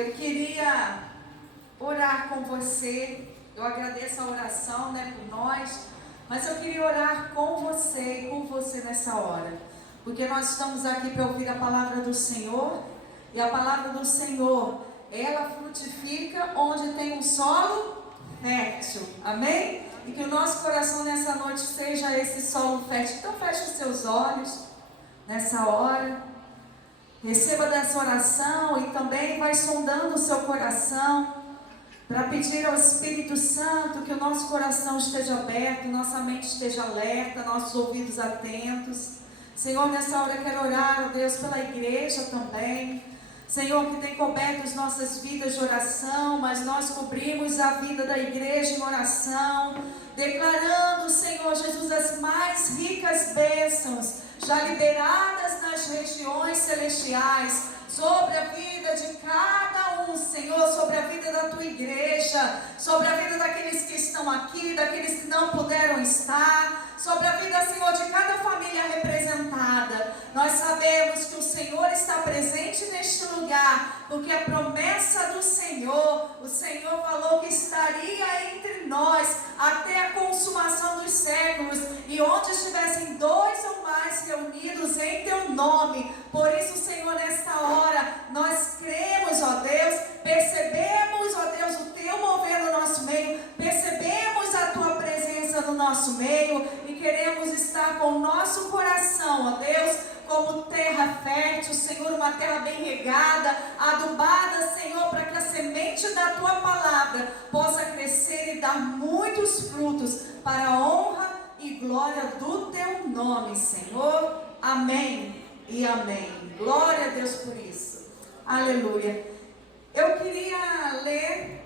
Eu queria orar com você. Eu agradeço a oração, por nós, mas eu queria orar com você e por você nessa hora, porque nós estamos aqui para ouvir a palavra do Senhor, e a palavra do Senhor, ela frutifica onde tem um solo fértil, amém? E que o nosso coração nessa noite seja esse solo fértil. Então feche os seus olhos nessa hora. Receba dessa oração e também vai sondando o seu coração para pedir ao Espírito Santo que o nosso coração esteja aberto, nossa mente esteja alerta, nossos ouvidos atentos. Senhor, nessa hora eu quero orar, ó Deus, pela igreja também. Senhor, que tem coberto as nossas vidas de oração, mas nós cobrimos a vida da igreja em oração, declarando, Senhor Jesus, as mais ricas bênçãos já liberadas nas regiões celestiais, sobre a vida de cada um, Senhor, sobre a vida da tua igreja, sobre a vida daqueles que estão aqui, daqueles que não puderam estar, sobre a vida, Senhor, de cada família representada. Nós sabemos que o Senhor está presente neste lugar, porque a promessa do Senhor, o Senhor falou que estaria entre nós até a consumação dos séculos, e onde estivessem dois ou mais reunidos em teu nome. Por isso, Senhor, nesta hora, nós cremos, ó Deus, percebemos, ó Deus, o teu mover no nosso meio, percebemos a tua presença no nosso meio, e queremos estar com o nosso coração, ó Deus, como terra fértil, Senhor, uma terra bem regada, adubada, Senhor, para que a semente da tua palavra possa crescer e dar muitos frutos para a honra e glória do teu nome, Senhor. Amém e amém. Glória a Deus por isso. Aleluia. Eu queria ler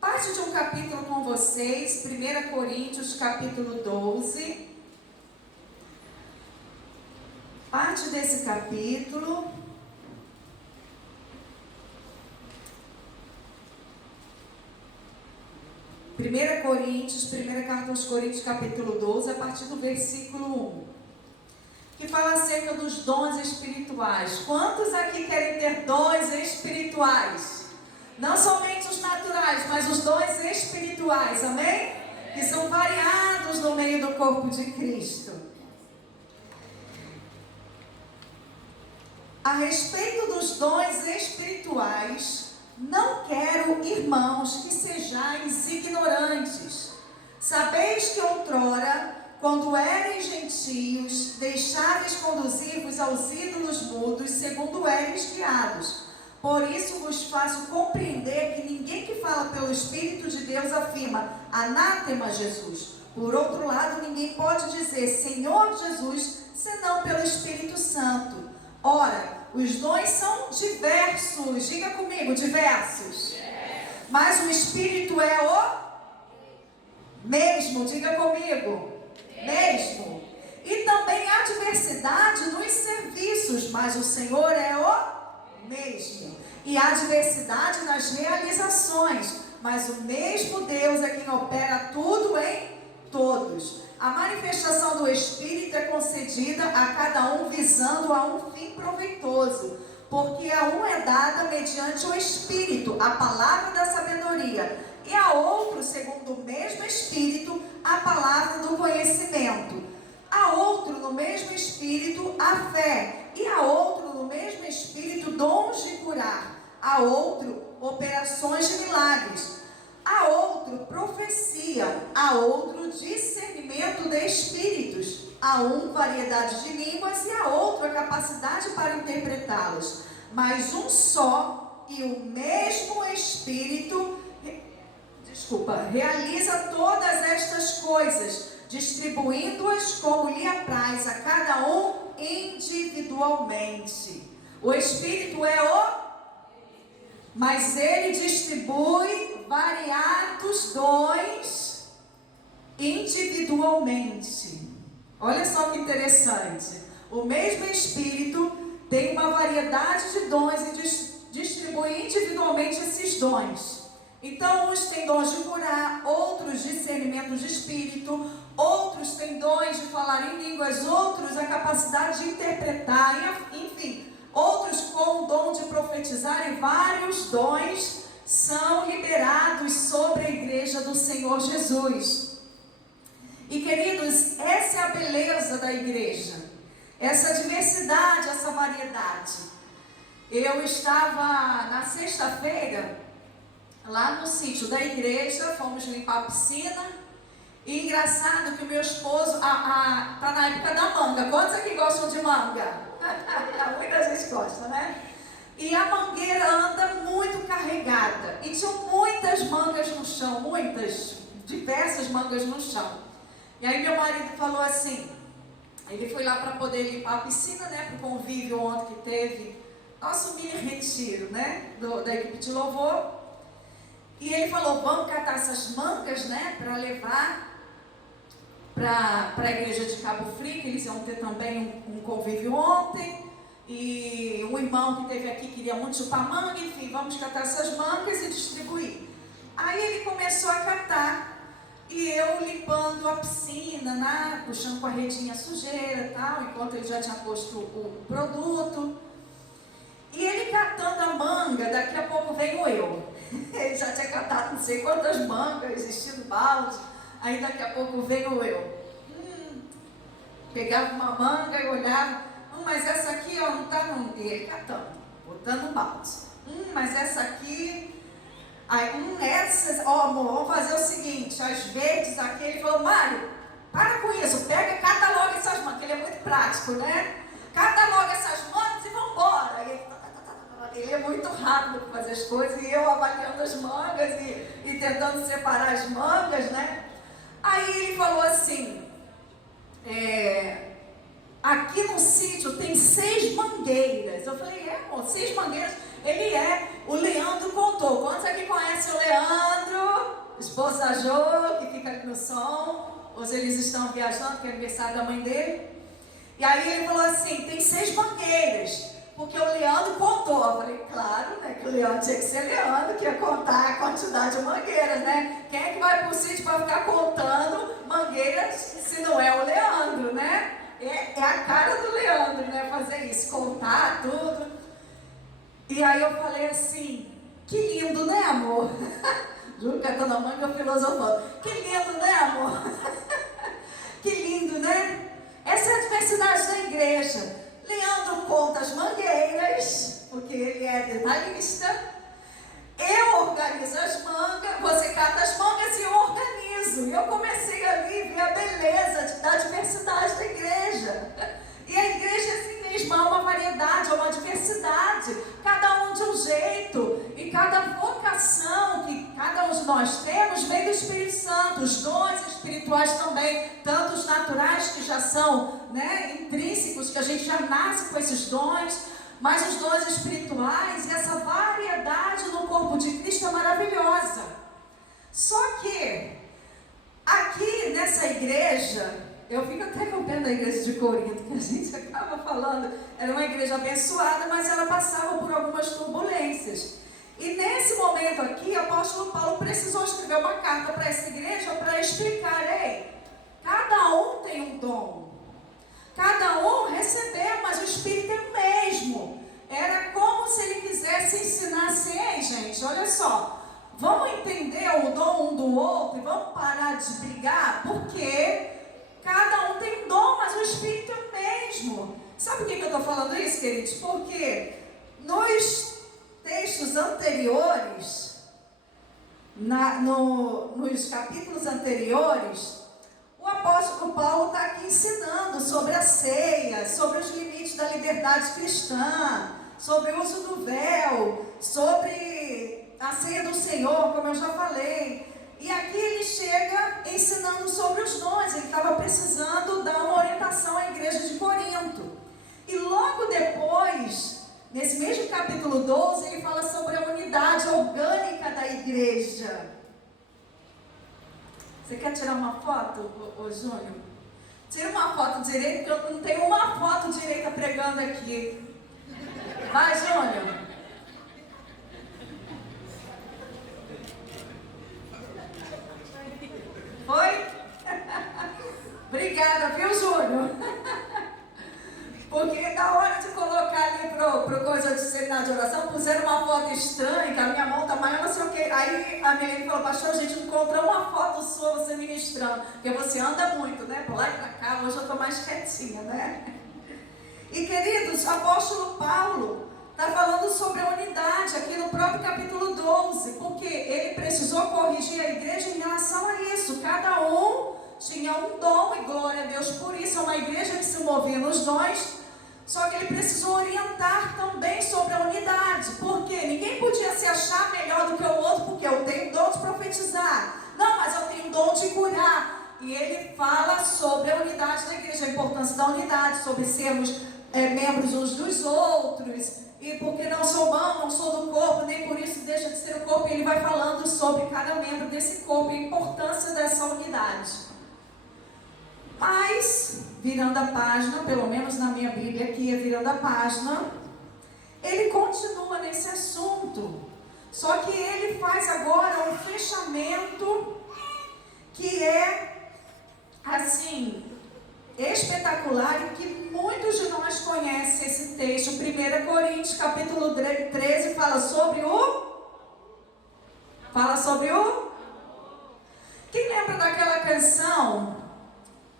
parte de um capítulo com vocês, 1 Coríntios capítulo 12. Parte desse capítulo. 1 Coríntios, primeira carta aos Coríntios, capítulo 12, a partir do versículo 1, que fala acerca dos dons espirituais. Quantos aqui querem ter dons espirituais? Não somente os naturais, mas os dons espirituais, amém? Que são variados no meio do corpo de Cristo. A respeito dos dons espirituais, não quero, irmãos, que sejais ignorantes. Sabeis que outrora, quando eres gentios, deixáveis conduzir-vos aos ídolos mudos, segundo eres guiados. Por isso vos faço compreender que ninguém que fala pelo Espírito de Deus afirma, anátema Jesus. Por outro lado, ninguém pode dizer, Senhor Jesus, senão pelo Espírito Santo. Ora, os dons são diversos, diga comigo, diversos. Mas o Espírito é o mesmo, diga comigo, mesmo. E também há diversidade nos serviços, mas o Senhor é o mesmo. E há diversidade nas realizações, mas o mesmo Deus é quem opera tudo em todos. A manifestação do Espírito é concedida a cada um visando a um fim proveitoso, porque a um é dada mediante o Espírito a palavra da sabedoria, e a outro, segundo o mesmo Espírito, a palavra do conhecimento. A outro, no mesmo Espírito, a fé, e a outro, no mesmo Espírito, dons de curar. A outro, operações de milagres. A outro, profecia. A outro, discernimento de espíritos. A um, variedade de línguas, e a outro, a capacidade para interpretá-las. Mas um só e o mesmo Espírito, realiza todas estas coisas, distribuindo-as como lhe apraz a cada um individualmente. O Espírito é mas ele distribui variados dons individualmente. Olha só que interessante. O mesmo Espírito tem uma variedade de dons e distribui individualmente esses dons. Então, uns têm dons de curar, outros discernimento de espírito, outros têm dons de falar em línguas, outros a capacidade de interpretar, enfim, outros com o dom de profetizar, e vários dons são liberados sobre a igreja do Senhor Jesus. E queridos, essa é a beleza da igreja, essa diversidade, essa variedade. Eu estava na sexta-feira lá no sítio da igreja, fomos limpar a piscina, e engraçado que o meu esposo tá na época da manga. Quantos aqui gostam de manga? Muita gente gosta, né? E a mangueira anda muito carregada, e tinham muitas mangas no chão, diversas mangas no chão. E aí meu marido falou assim, ele foi lá para poder limpar a piscina, né, para o convívio ontem que teve, nosso mini retiro, né, da equipe de louvor. E ele falou, vamos catar essas mangas, né, para levar para a igreja de Cabo Frio, que eles iam ter também um convívio ontem. E um irmão que esteve aqui queria muito chupar manga, enfim, vamos catar essas mangas e distribuir. Aí ele começou a catar, e eu limpando a piscina, puxando com a redinha sujeira e tal, enquanto ele já tinha posto o produto. E ele catando a manga, daqui a pouco veio eu. Ele já tinha catado não sei quantas mangas, vestido balde, aí daqui a pouco veio eu. Pegava uma manga e olhava, mas essa aqui ó, não está no... E ele catando, botando um balde. Mas essa aqui... Aí, essas, ó amor, vamos fazer o seguinte, as verdes aqui, ele falou, Mário, para com isso, pega, cata logo essas mangas, que ele é muito prático, né? Cata logo essas mangas e vamos embora. Ele é muito rápido para fazer as coisas, e eu avaliando as mangas e tentando separar as mangas, né? Aí ele falou assim, aqui no sítio tem 6 mangueiras. Eu falei, amor, 6 mangueiras? Ele o Leandro contou. Quantos aqui conhecem o Leandro? Esposo da Jo, que fica aqui no som. Hoje eles estão viajando, que é aniversário da mãe dele. E aí ele falou assim, tem 6 mangueiras, porque o Leandro contou. Eu falei, claro, né, que o Leandro tinha que ser Leandro, que ia contar a quantidade de mangueiras, né? Quem é que vai pro sítio para ficar contando mangueiras se não é o Leandro, né? É a cara do Leandro, né, fazer isso, contar tudo. E aí eu falei assim, que lindo, né, amor? Juro que a dona manga filosofando. Que lindo, né, amor? Que lindo, né? Essa é a diversidade da igreja. Leandro conta as mangueiras, porque ele é detalhista. Eu organizo as mangas, você cata as mangas e eu organizo. E eu comecei ali a ver a beleza da diversidade da igreja. E a igreja é assim mesmo, há uma variedade, há uma diversidade, cada um de um jeito, e cada vocação que cada um de nós temos vem do Espírito Santo, os dons espirituais também, tanto os naturais que já são, né, intrínsecos, que a gente já nasce com esses dons, mas os dons espirituais, e essa variedade no corpo de Cristo é maravilhosa. Só que, aqui nessa igreja, eu fico até com pena da igreja de Corinto, que a gente acaba falando, era uma igreja abençoada, mas ela passava por algumas turbulências. E nesse momento aqui, o apóstolo Paulo precisou escrever uma carta para essa igreja para explicar, cada um tem um dom, cada um recebeu, mas o Espírito é o mesmo. Era como se ele quisesse ensinar assim, gente, olha só, vamos entender o dom um do outro e vamos parar de brigar, porque cada um tem um dom, mas o Espírito é o mesmo. Sabe por que eu estou falando isso, queridos? Porque nos textos anteriores, nos capítulos anteriores, o apóstolo Paulo está aqui ensinando sobre a ceia, sobre os limites da liberdade cristã, sobre o uso do véu, sobre a ceia do Senhor, como eu já falei. E aqui ele chega ensinando sobre os dons. Ele estava precisando dar uma orientação à igreja de Corinto. E logo depois, nesse mesmo capítulo 12, ele fala sobre a unidade orgânica da igreja. Você quer tirar uma foto, ô Júnior? Tira uma foto direita, porque eu não tenho uma foto direita pregando aqui. Vai, Júnior. Foi? Obrigada, viu, Júnior? Porque na hora de colocar ali para coisa de seminário de oração, puseram uma foto estranha, que a minha mão está maior, não sei o quê. Aí a Melanie falou, pastor, a gente encontrou uma foto sua, você ministrando, porque você anda muito, né, por lá e para cá, hoje eu estou mais quietinha, né? E queridos, o apóstolo Paulo está falando sobre a unidade aqui no próprio capítulo 12, porque ele precisou corrigir a igreja em relação a isso. Cada um tinha um dom, e glória a Deus por isso, é uma igreja que se movia nos dons, só que ele precisou orientar também sobre a unidade, porque ninguém podia se achar melhor do que o outro, porque eu tenho dom de profetizar, não, mas eu tenho dom de curar, e ele fala sobre a unidade da igreja, a importância da unidade, sobre sermos membros uns dos outros, e porque não sou mão, não sou do corpo, nem por isso deixa de ser o corpo. Ele vai falando sobre cada membro desse corpo e a importância dessa unidade. Mas, virando a página, pelo menos na minha Bíblia aqui é virando a página, ele continua nesse assunto, só que ele faz agora um fechamento que é assim espetacular, e que muitos de nós conhecem esse texto. 1 Coríntios capítulo 13 fala sobre o quem lembra daquela canção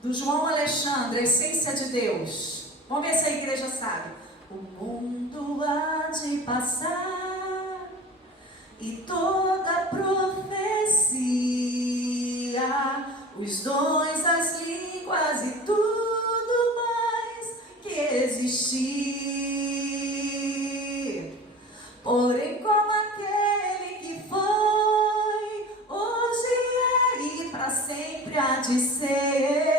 do João Alexandre, a Essência de Deus? Vamos ver se a igreja sabe. O mundo há de passar e toda profecia, os dons, as línguas e tudo mais que existir. Porém, como aquele que foi, hoje é e para sempre há de ser.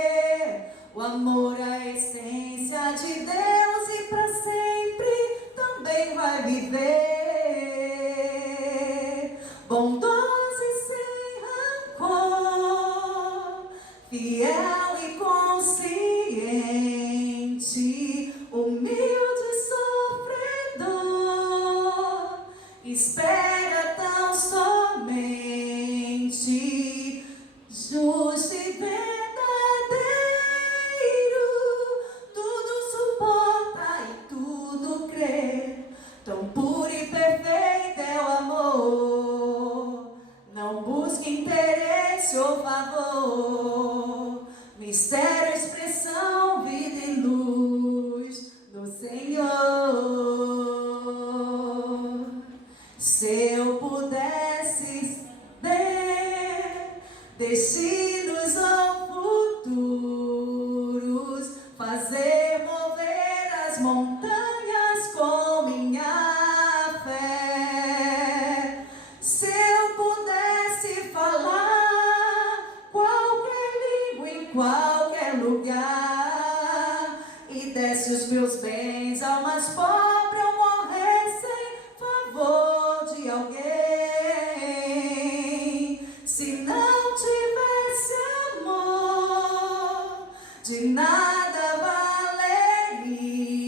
O amor, a essência de Deus, e para sempre também vai viver. Bondoso e sem rancor, fiel e consciente, humilde e sofredor, espera tão somente, justo e verdadeiro, tudo suporta e tudo crê, tão puro e perfeito é o amor, não busque interesse ou favor, mistério, expressão, vida e luz do Senhor. Se eu pudesse ver destinos ou futuros, fazer mover as montanhas com minha fé, se eu pudesse falar qualquer língua em qualquer lugar, e desse os meus bens ao mais pobre, eu morresse em favor de alguém, se não tivesse amor, de nada valeria.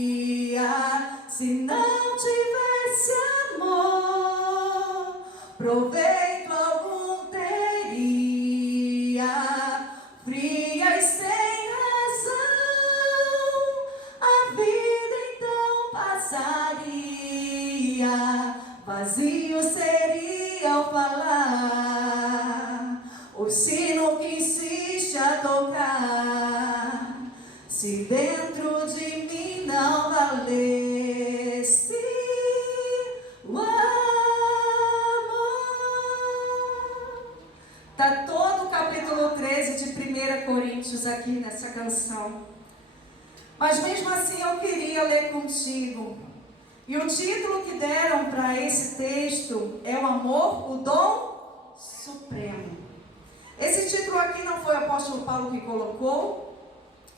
Se não tivesse amor, proveito algum teria. Fria e sem razão, a vida então passaria. Vazio seria ao falar o sino que insiste a tocar, se dentro de mim não valesse o amor. Está todo o capítulo 13 de 1 Coríntios aqui nessa canção. Mas mesmo assim eu queria ler contigo. E o título que deram para esse texto é o amor, o dom supremo. Esse título aqui não foi o apóstolo Paulo que colocou,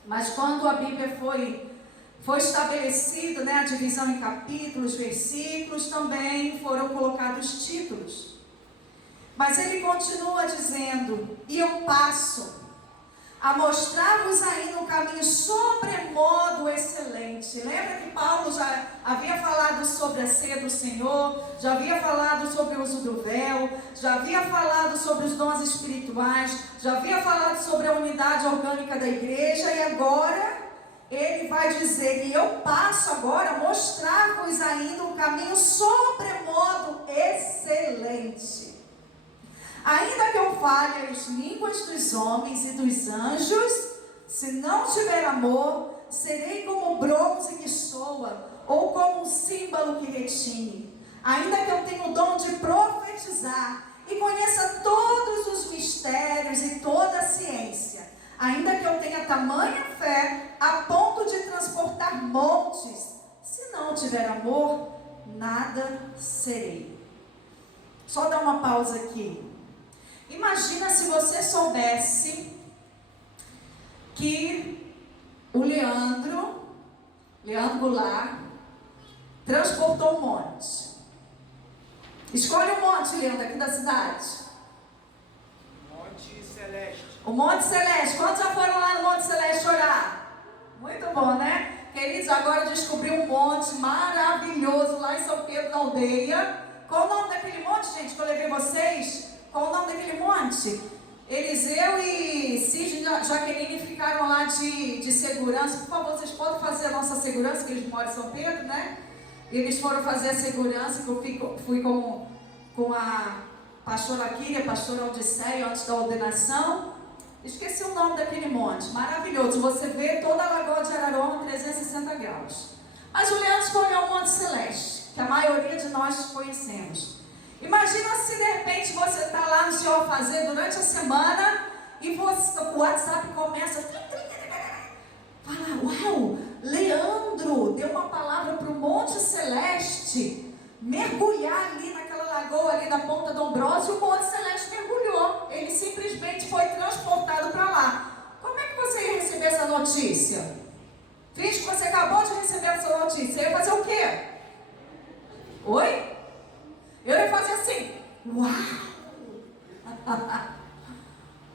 mas quando a Bíblia foi estabelecida, né, a divisão em capítulos, versículos, também foram colocados títulos. Mas ele continua dizendo: e eu passo a mostrar-vos ainda um caminho sobremodo excelente. Lembra que Paulo já havia falado sobre a ceia do Senhor, já havia falado sobre o uso do véu, já havia falado sobre os dons espirituais, já havia falado sobre a unidade orgânica da igreja, e agora ele vai dizer: e eu passo agora a mostrar-vos ainda um caminho sobremodo excelente. Ainda que eu fale as línguas dos homens e dos anjos, se não tiver amor, serei como o bronze que soa, ou como um símbolo que retine. Ainda que eu tenha o dom de profetizar, e conheça todos os mistérios e toda a ciência, ainda que eu tenha tamanha fé, a ponto de transportar montes, se não tiver amor, nada serei. Só dar uma pausa aqui. Imagina se você soubesse que o Leandro Goulart, transportou um monte. Escolhe um monte, Leandro, aqui da cidade. Monte Celeste. O Monte Celeste. Quantos já foram lá no Monte Celeste orar? Muito bom, né? Queridos, agora eu descobri um monte maravilhoso lá em São Pedro da Aldeia. Qual o nome daquele monte, gente, que eu levei vocês? Qual o nome daquele monte? Eliseu e Cid e Jaqueline ficaram lá de segurança. Por favor, vocês podem fazer a nossa segurança, que eles moram em São Pedro, né? Eles foram fazer a segurança, que eu fui com a pastora Kíria, a pastora Odisseia, antes da ordenação. Esqueci o nome daquele monte, maravilhoso. Você vê toda a Lagoa de Araruama 360 graus. Mas o Leandro escolheu o Monte Celeste, que a maioria de nós conhecemos. Imagina se de repente você está lá no seu afazer durante a semana e o WhatsApp começa. Fala, uau, Leandro deu uma palavra para o Monte Celeste mergulhar ali naquela lagoa ali da Ponta do Ambrósio, e o Monte Celeste mergulhou. Ele simplesmente foi transportado para lá. Como é que você ia receber essa notícia? Finge que você acabou de receber essa notícia. Você ia fazer o quê? Oi? Eu ia fazer assim, uau!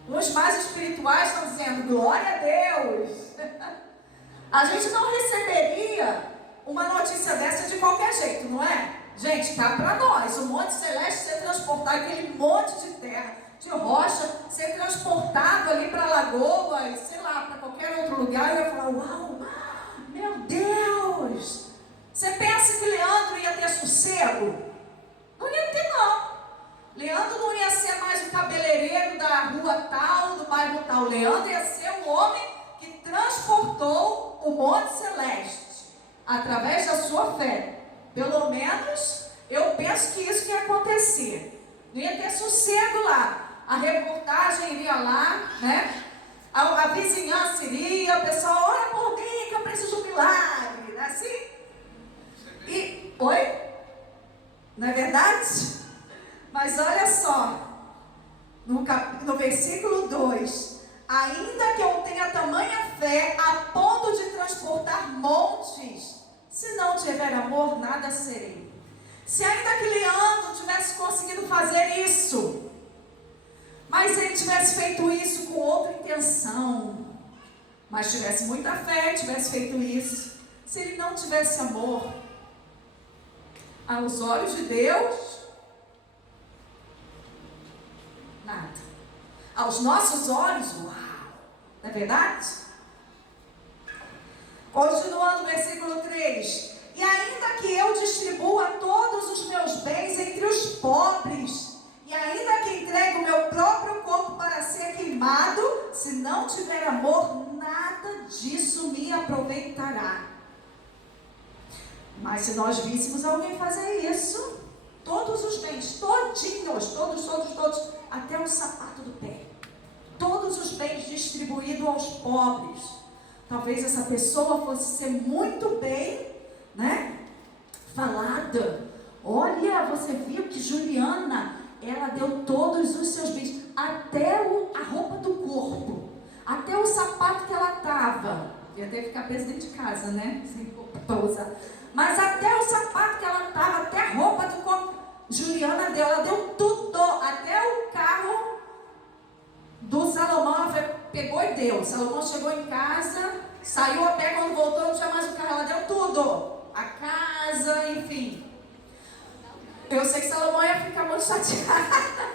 Os mais espirituais estão dizendo, glória a Deus! A gente não receberia uma notícia dessa de qualquer jeito, não é? Gente, cá para nós, o Monte Celeste ser transportado, aquele monte de terra, de rocha, ser transportado ali para a lagoa, sei lá, para qualquer outro lugar, eu ia falar, uau, meu Deus! Você pensa que Leandro ia ter sossego? Não ia ter, não. Leandro não ia ser mais o cabeleireiro da rua tal, do bairro tal. Leandro ia ser o homem que transportou o Monte Celeste através da sua fé. Pelo menos, eu penso que isso ia acontecer. Não ia ter sossego lá. A reportagem iria lá, né? A vizinhança iria, o pessoal, ora por mim que eu preciso de um milagre. Não é assim? E, oi? Não é verdade? Mas olha só, no versículo 2, ainda que eu tenha tamanha fé a ponto de transportar montes, se não tiver amor, nada serei. Se ainda que Leandro tivesse conseguido fazer isso, mas ele tivesse feito isso com outra intenção, mas tivesse muita fé, tivesse feito isso, se ele não tivesse amor, aos olhos de Deus, nada. Aos nossos olhos, uau! Não é verdade? Continuando o versículo 3. E ainda que eu distribua todos os meus bens entre os pobres, e ainda que entregue o meu próprio corpo para ser queimado, se não tiver amor, nada disso me aproveitará. Mas se nós víssemos alguém fazer isso, todos os bens, todinhos, todos, até o sapato do pé, todos os bens distribuídos aos pobres, talvez essa pessoa fosse ser muito bem, né, falada. Olha, você viu que Juliana, ela deu todos os seus bens, até a roupa do corpo, até o sapato que ela estava, ia até ficar presa dentro de casa, né, sem roupa para usar. Mas até o sapato que ela estava, até a roupa do corpo, Juliana deu, ela deu tudo, até o carro do Salomão, ela pegou e deu. Salomão chegou em casa, saiu a pé, quando voltou não tinha mais o carro, ela deu tudo, a casa, enfim. Eu sei que Salomão ia ficar muito chateada,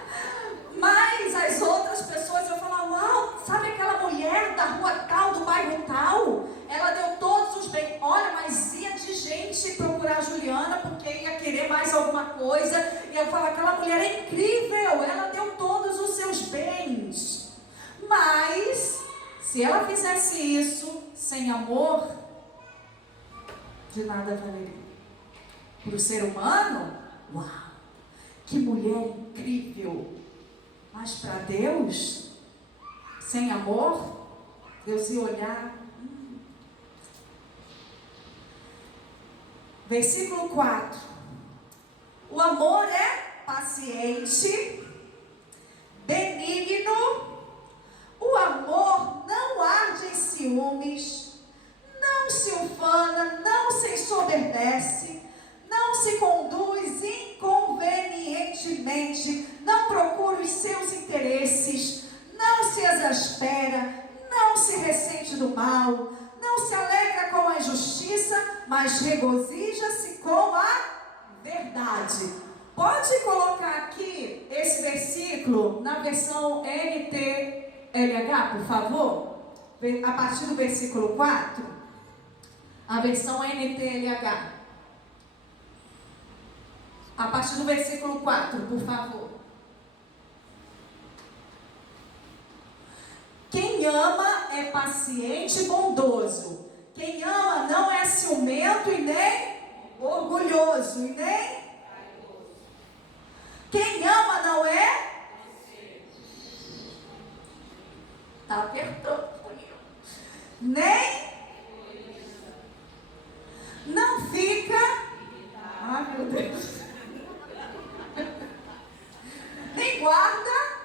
mas as outras pessoas iam falar, uau, sabe aquela mulher da rua tal, do bairro tal? Ela deu coisa, e eu falo, aquela mulher é incrível, ela deu todos os seus bens. Mas, se ela fizesse isso sem amor, de nada valeria. Para o ser humano, uau, que mulher incrível. Mas para Deus, sem amor, Deus ia olhar. Versículo 4. O amor é paciente, benigno. O amor não arde em ciúmes, não se ufana, não se ensoberbece, não se conduz inconvenientemente, não procura os seus interesses, não se exaspera, não se ressente do mal, não se alegra com a injustiça, mas regozija-se com a verdade. Pode colocar aqui esse versículo na versão NTLH, por favor? A partir do versículo 4, a versão NTLH. A partir do versículo 4, por favor. Quem ama é paciente e bondoso. Quem ama não é ciumento e nem orgulhoso e nem... Quem ama não é... Está apertando. Nem... Não fica... Ai, meu Deus. Nem guarda.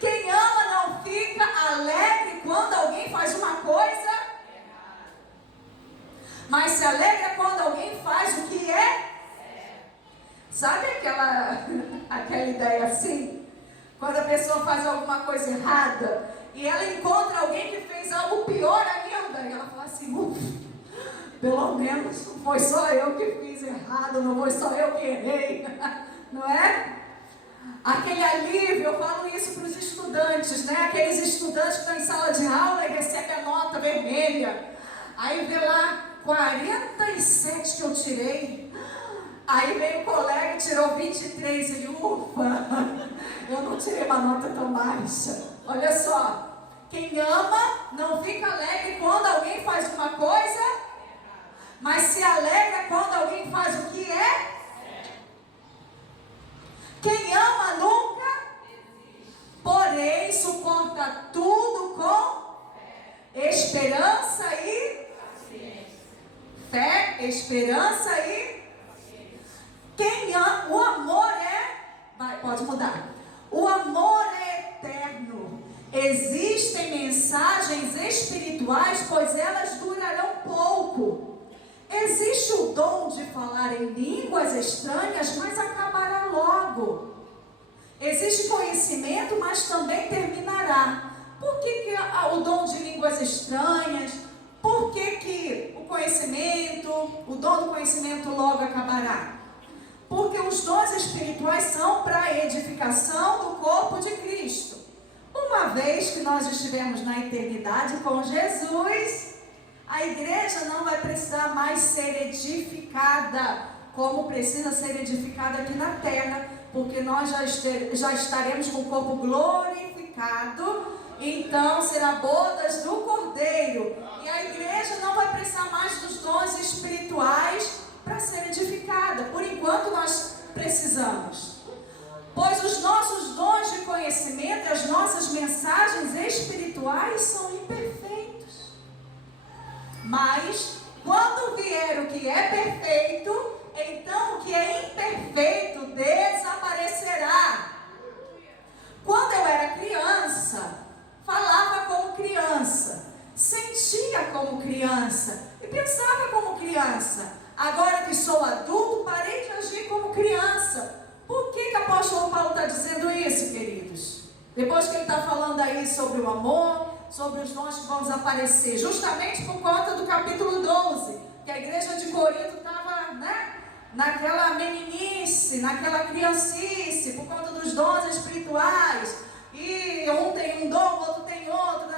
Quem ama não fica alegre quando alguém faz uma coisa, mas se alegra quando alguém faz o que é. Sabe aquela ideia assim? Quando a pessoa faz alguma coisa errada e ela encontra alguém que fez algo pior ainda, e ela fala assim, pelo menos não foi só eu que fiz errado, não foi só eu que errei, não é? Aquele alívio, eu falo isso para os estudantes, né? Aqueles estudantes que estão em sala de aula e recebem a nota vermelha. Aí vê lá, 47 que eu tirei. Aí vem o colega e tirou 23. Ele, ufa, eu não tirei uma nota tão baixa. Olha só, quem ama não fica alegre quando alguém faz uma coisa, mas se alegra quando alguém faz o que é. Quem ama nunca, porém suporta tudo com esperança e fé, esperança e quem ama, o amor pode mudar. O amor é eterno. Existem mensagens espirituais, pois elas durarão pouco. Existe o dom de falar em línguas estranhas, mas acabará logo. Existe conhecimento, mas também terminará. Por que o dom de línguas estranhas? Por que o conhecimento, o dom do conhecimento logo acabará? Porque os dons espirituais são para a edificação do corpo de Cristo. Uma vez que nós estivermos na eternidade com Jesus, a igreja não vai precisar mais ser edificada como precisa ser edificada aqui na terra, porque nós já estaremos com o corpo glorificado, então será bodas do Cordeiro, e a igreja não vai precisar mais dos dons espirituais para ser edificada. Por enquanto nós precisamos, pois os nossos dons de conhecimento e as nossas mensagens espirituais são imperfeitos. Mas, quando vier o que é perfeito, então o que é imperfeito desaparecerá. Quando eu era criança, falava como criança, sentia como criança e pensava como criança. Agora que sou adulto, parei de agir como criança. Por que o apóstolo Paulo está dizendo isso, queridos? Depois que ele está falando aí sobre o amor, sobre os dons que vão desaparecer, justamente por conta do capítulo 12, que a igreja de Corinto estava, naquela meninice, naquela criancice, por conta dos dons espirituais, e um tem um dom, o outro tem outro,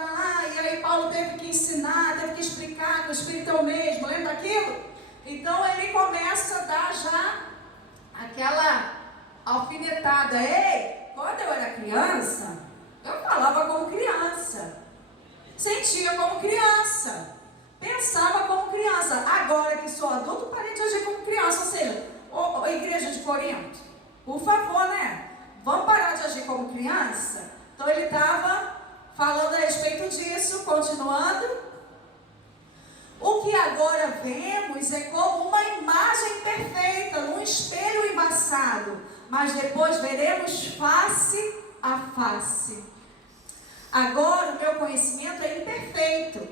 e aí Paulo teve que ensinar, teve que explicar que o Espírito é o mesmo, lembra aquilo? Então ele começa a dar já aquela alfinetada. Ei, quando eu era criança, eu falava como criança, sentia como criança, pensava como criança. Agora que sou adulto, parei de agir como criança. Ou seja, igreja de Corinto, por favor, né? Vamos parar de agir como criança? Então ele estava falando a respeito disso, continuando. O que agora vemos é como uma imagem perfeita, num espelho embaçado, mas depois veremos face a face. Agora o meu conhecimento é imperfeito,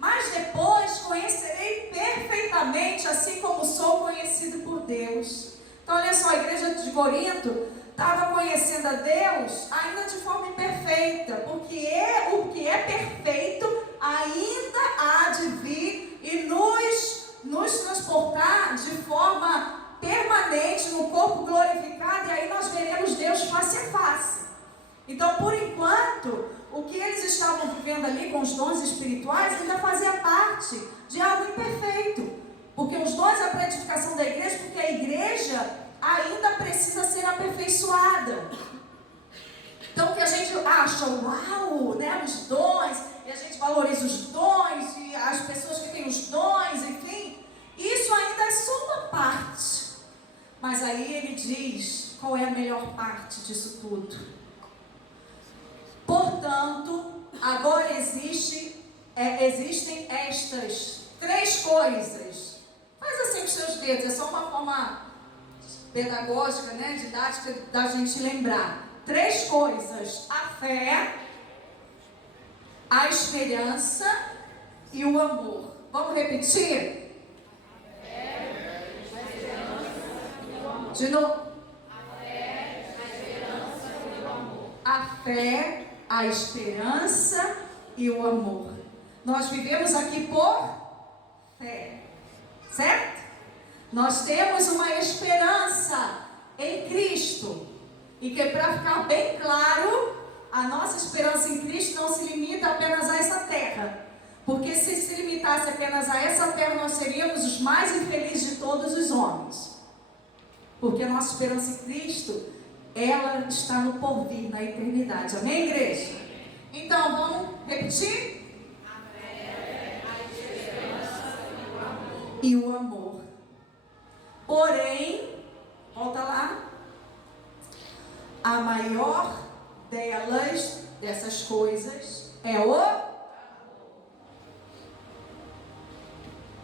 mas depois conhecerei perfeitamente, assim como sou conhecido por Deus. Então olha só, a igreja de Corinto estava conhecendo a Deus ainda de forma imperfeita, porque o que é perfeito ainda há de vir e nos transportar de forma permanente no corpo glorificado, e aí nós veremos Deus face a face. Então, por enquanto, o que eles estavam vivendo ali com os dons espirituais ainda fazia parte de algo imperfeito, porque os dons é para a edificação da igreja, porque a igreja ainda precisa ser aperfeiçoada. Então, que a gente acha, uau, né, os dons, e a gente valoriza os dons, e as pessoas que têm os dons, enfim, isso ainda é só uma parte. Mas aí ele diz qual é a melhor parte disso tudo. Portanto, agora existem estas 3 coisas. Faz assim com os seus dedos, é só uma forma pedagógica, né, didática, da gente lembrar. 3 coisas: a fé, a esperança e o amor. Vamos repetir? A fé, a esperança e o amor. De novo. A fé, a esperança e o amor. A fé, a esperança e o amor. Nós vivemos aqui por fé, certo? Nós temos uma esperança em Cristo. E que, para ficar bem claro, a nossa esperança em Cristo não se limita apenas a essa terra. Porque se limitasse apenas a essa terra, nós seríamos os mais infelizes de todos os homens. Porque a nossa esperança em Cristo, ela está no porvir, na eternidade. Amém, igreja? Então, vamos repetir? A fé, a esperança e o amor. E o amor. Porém, volta lá. A maior dessas coisas, é o amor.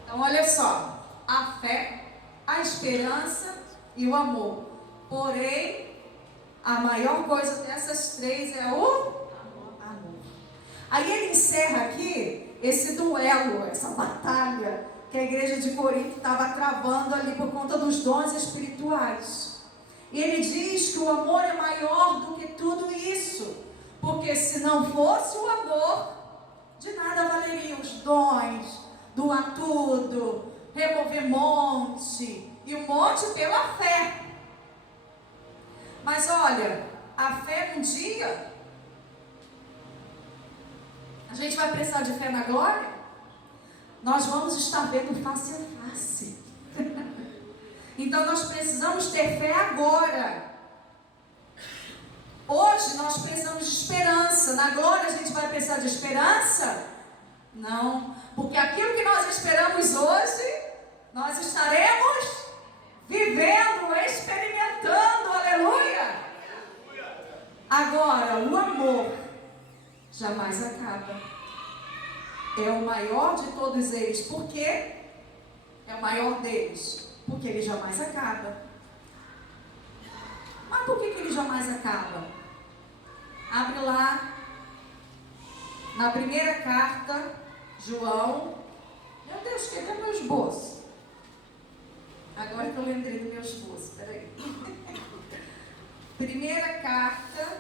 Então, olha só. A fé, a esperança e o amor. Porém, a maior coisa dessas 3 é o amor. Aí ele encerra aqui esse duelo, essa batalha que a igreja de Corinto estava travando ali por conta dos dons espirituais. E ele diz que o amor é maior do que tudo isso, porque se não fosse o amor, de nada valeriam os dons, doar tudo, remover monte, e o monte pela fé. Mas olha, a fé um dia, a gente vai precisar de fé na glória, nós vamos estar vendo face a face. Então nós precisamos ter fé agora. Hoje nós precisamos de esperança. Na glória a gente vai precisar de esperança? Não, porque aquilo que nós esperamos hoje, nós estaremos vivendo, experimentando, aleluia. Agora, o amor jamais acaba. É o maior de todos eles. Por quê? É o maior deles. Porque ele jamais acaba. Mas por que ele jamais acaba? Abre lá na primeira carta, João. Meu Deus, cadê meu esboço? Agora que eu lembrei do meu esboço, peraí. Primeira carta,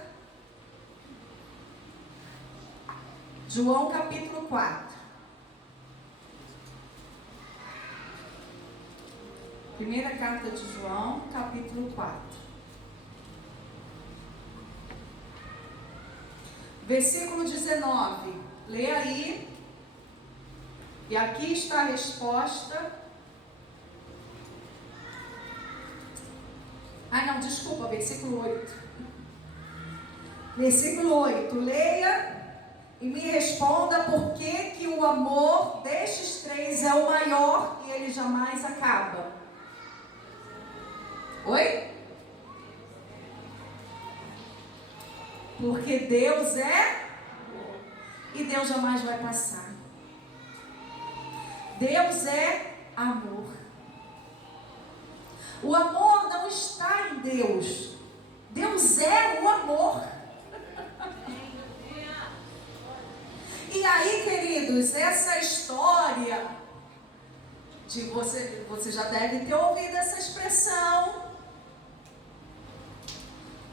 João capítulo 4. Primeira carta de João, capítulo 4. Versículo 19. Lê aí. E aqui está a resposta Ah, não, desculpa, versículo 8. Versículo 8. Leia e me responda por que o amor destes três é o maior e ele jamais acaba. Oi? Porque Deus é e Deus jamais vai passar. Deus é amor. O amor não está em Deus. Deus é o amor. E aí, queridos, essa história de você já deve ter ouvido essa expressão.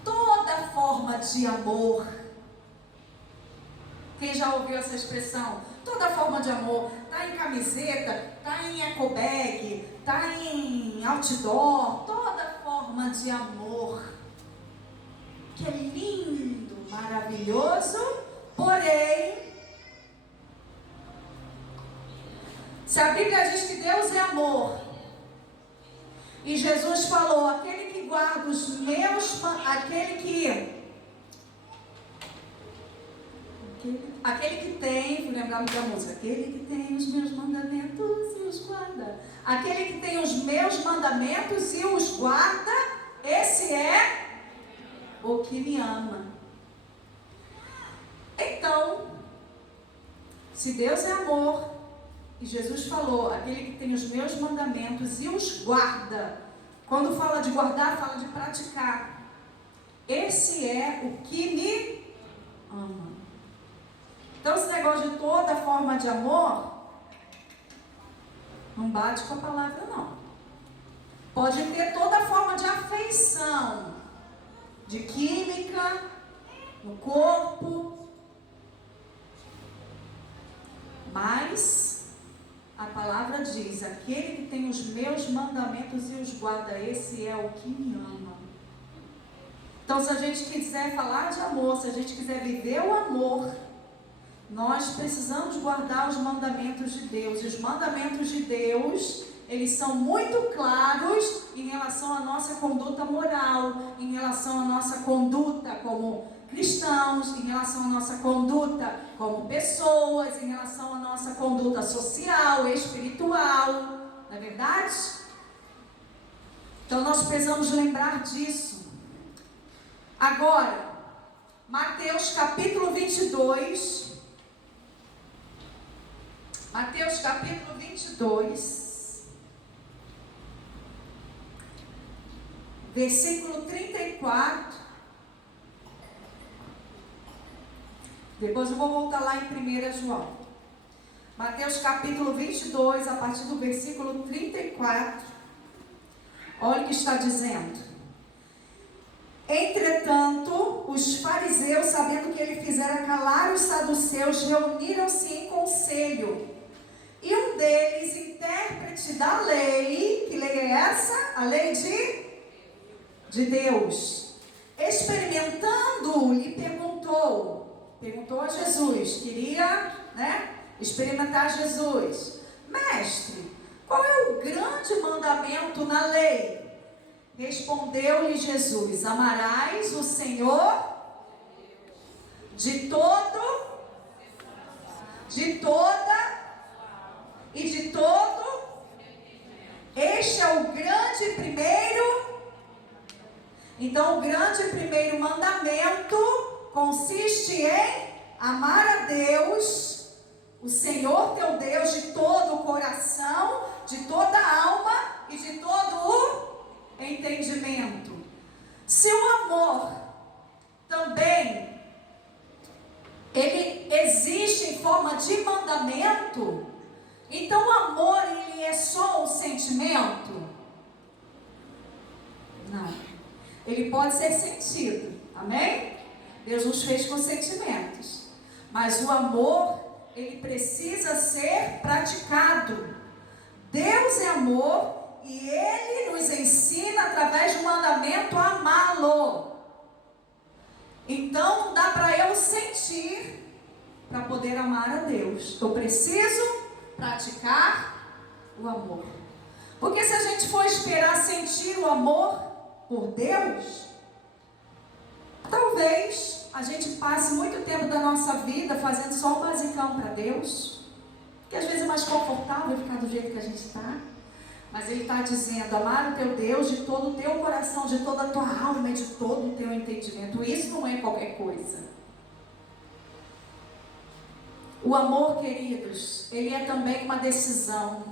Toda forma de amor. Quem já ouviu essa expressão? Toda forma de amor. Tá em camiseta, tá em ecobag, tá em outdoor. Toda forma de amor. Que é lindo, maravilhoso, porém, se a Bíblia diz que Deus é amor, e Jesus falou, aquele que guarda os meus, aquele que tem, vou lembrar muito da música, aquele que tem os meus mandamentos e os guarda, aquele que tem os meus mandamentos e os guarda, esse é o que me ama. Então, se Deus é amor, e Jesus falou, aquele que tem os meus mandamentos e os guarda, quando fala de guardar, fala de praticar, esse é o que me ama. Então esse negócio de toda forma de amor, não bate com a palavra não. Pode ter toda forma de afeição, de química, no corpo, mas a palavra diz, aquele que tem os meus mandamentos e os guarda, esse é o que me ama. Então se a gente quiser falar de amor, se a gente quiser viver o amor, nós precisamos guardar os mandamentos de Deus. E os mandamentos de Deus, eles são muito claros em relação à nossa conduta moral, em relação à nossa conduta como cristãos, em relação à nossa conduta como pessoas, em relação à nossa conduta social, espiritual, não é verdade? Então nós precisamos lembrar disso. Agora, Mateus capítulo 22, Mateus capítulo 22, versículo 34. Depois eu vou voltar lá em 1 João. Mateus capítulo 22, a partir do versículo 34. Olha o que está dizendo. Entretanto, os fariseus, sabendo que ele fizera calar os saduceus, reuniram-se em conselho. E um deles, intérprete da lei, que lei é essa? A lei de Deus, experimentando, lhe perguntou a Jesus, queria, experimentar Jesus. Mestre, qual é o grande mandamento na lei? Respondeu-lhe Jesus, amarás o Senhor de todo, de toda e de todo. Este é o grande primeiro. Então o grande primeiro mandamento consiste em amar a Deus, o Senhor teu Deus, de todo o coração, de toda a alma e de todo o entendimento. Se o amor também ele existe em forma de mandamento, então o amor ele é só um sentimento? Não. Ele pode ser sentido. Amém? Deus nos fez com sentimentos. Mas o amor, ele precisa ser praticado. Deus é amor e Ele nos ensina através do mandamento a amá-lo. Então não dá para eu sentir para poder amar a Deus. Eu preciso praticar o amor. Porque se a gente for esperar sentir o amor, por Deus, talvez a gente passe muito tempo da nossa vida fazendo só o basicão para Deus, que às vezes é mais confortável ficar do jeito que a gente está. Mas Ele está dizendo: amar o teu Deus de todo o teu coração, de toda a tua alma e de todo o teu entendimento. Isso não é qualquer coisa. O amor, queridos, ele é também uma decisão.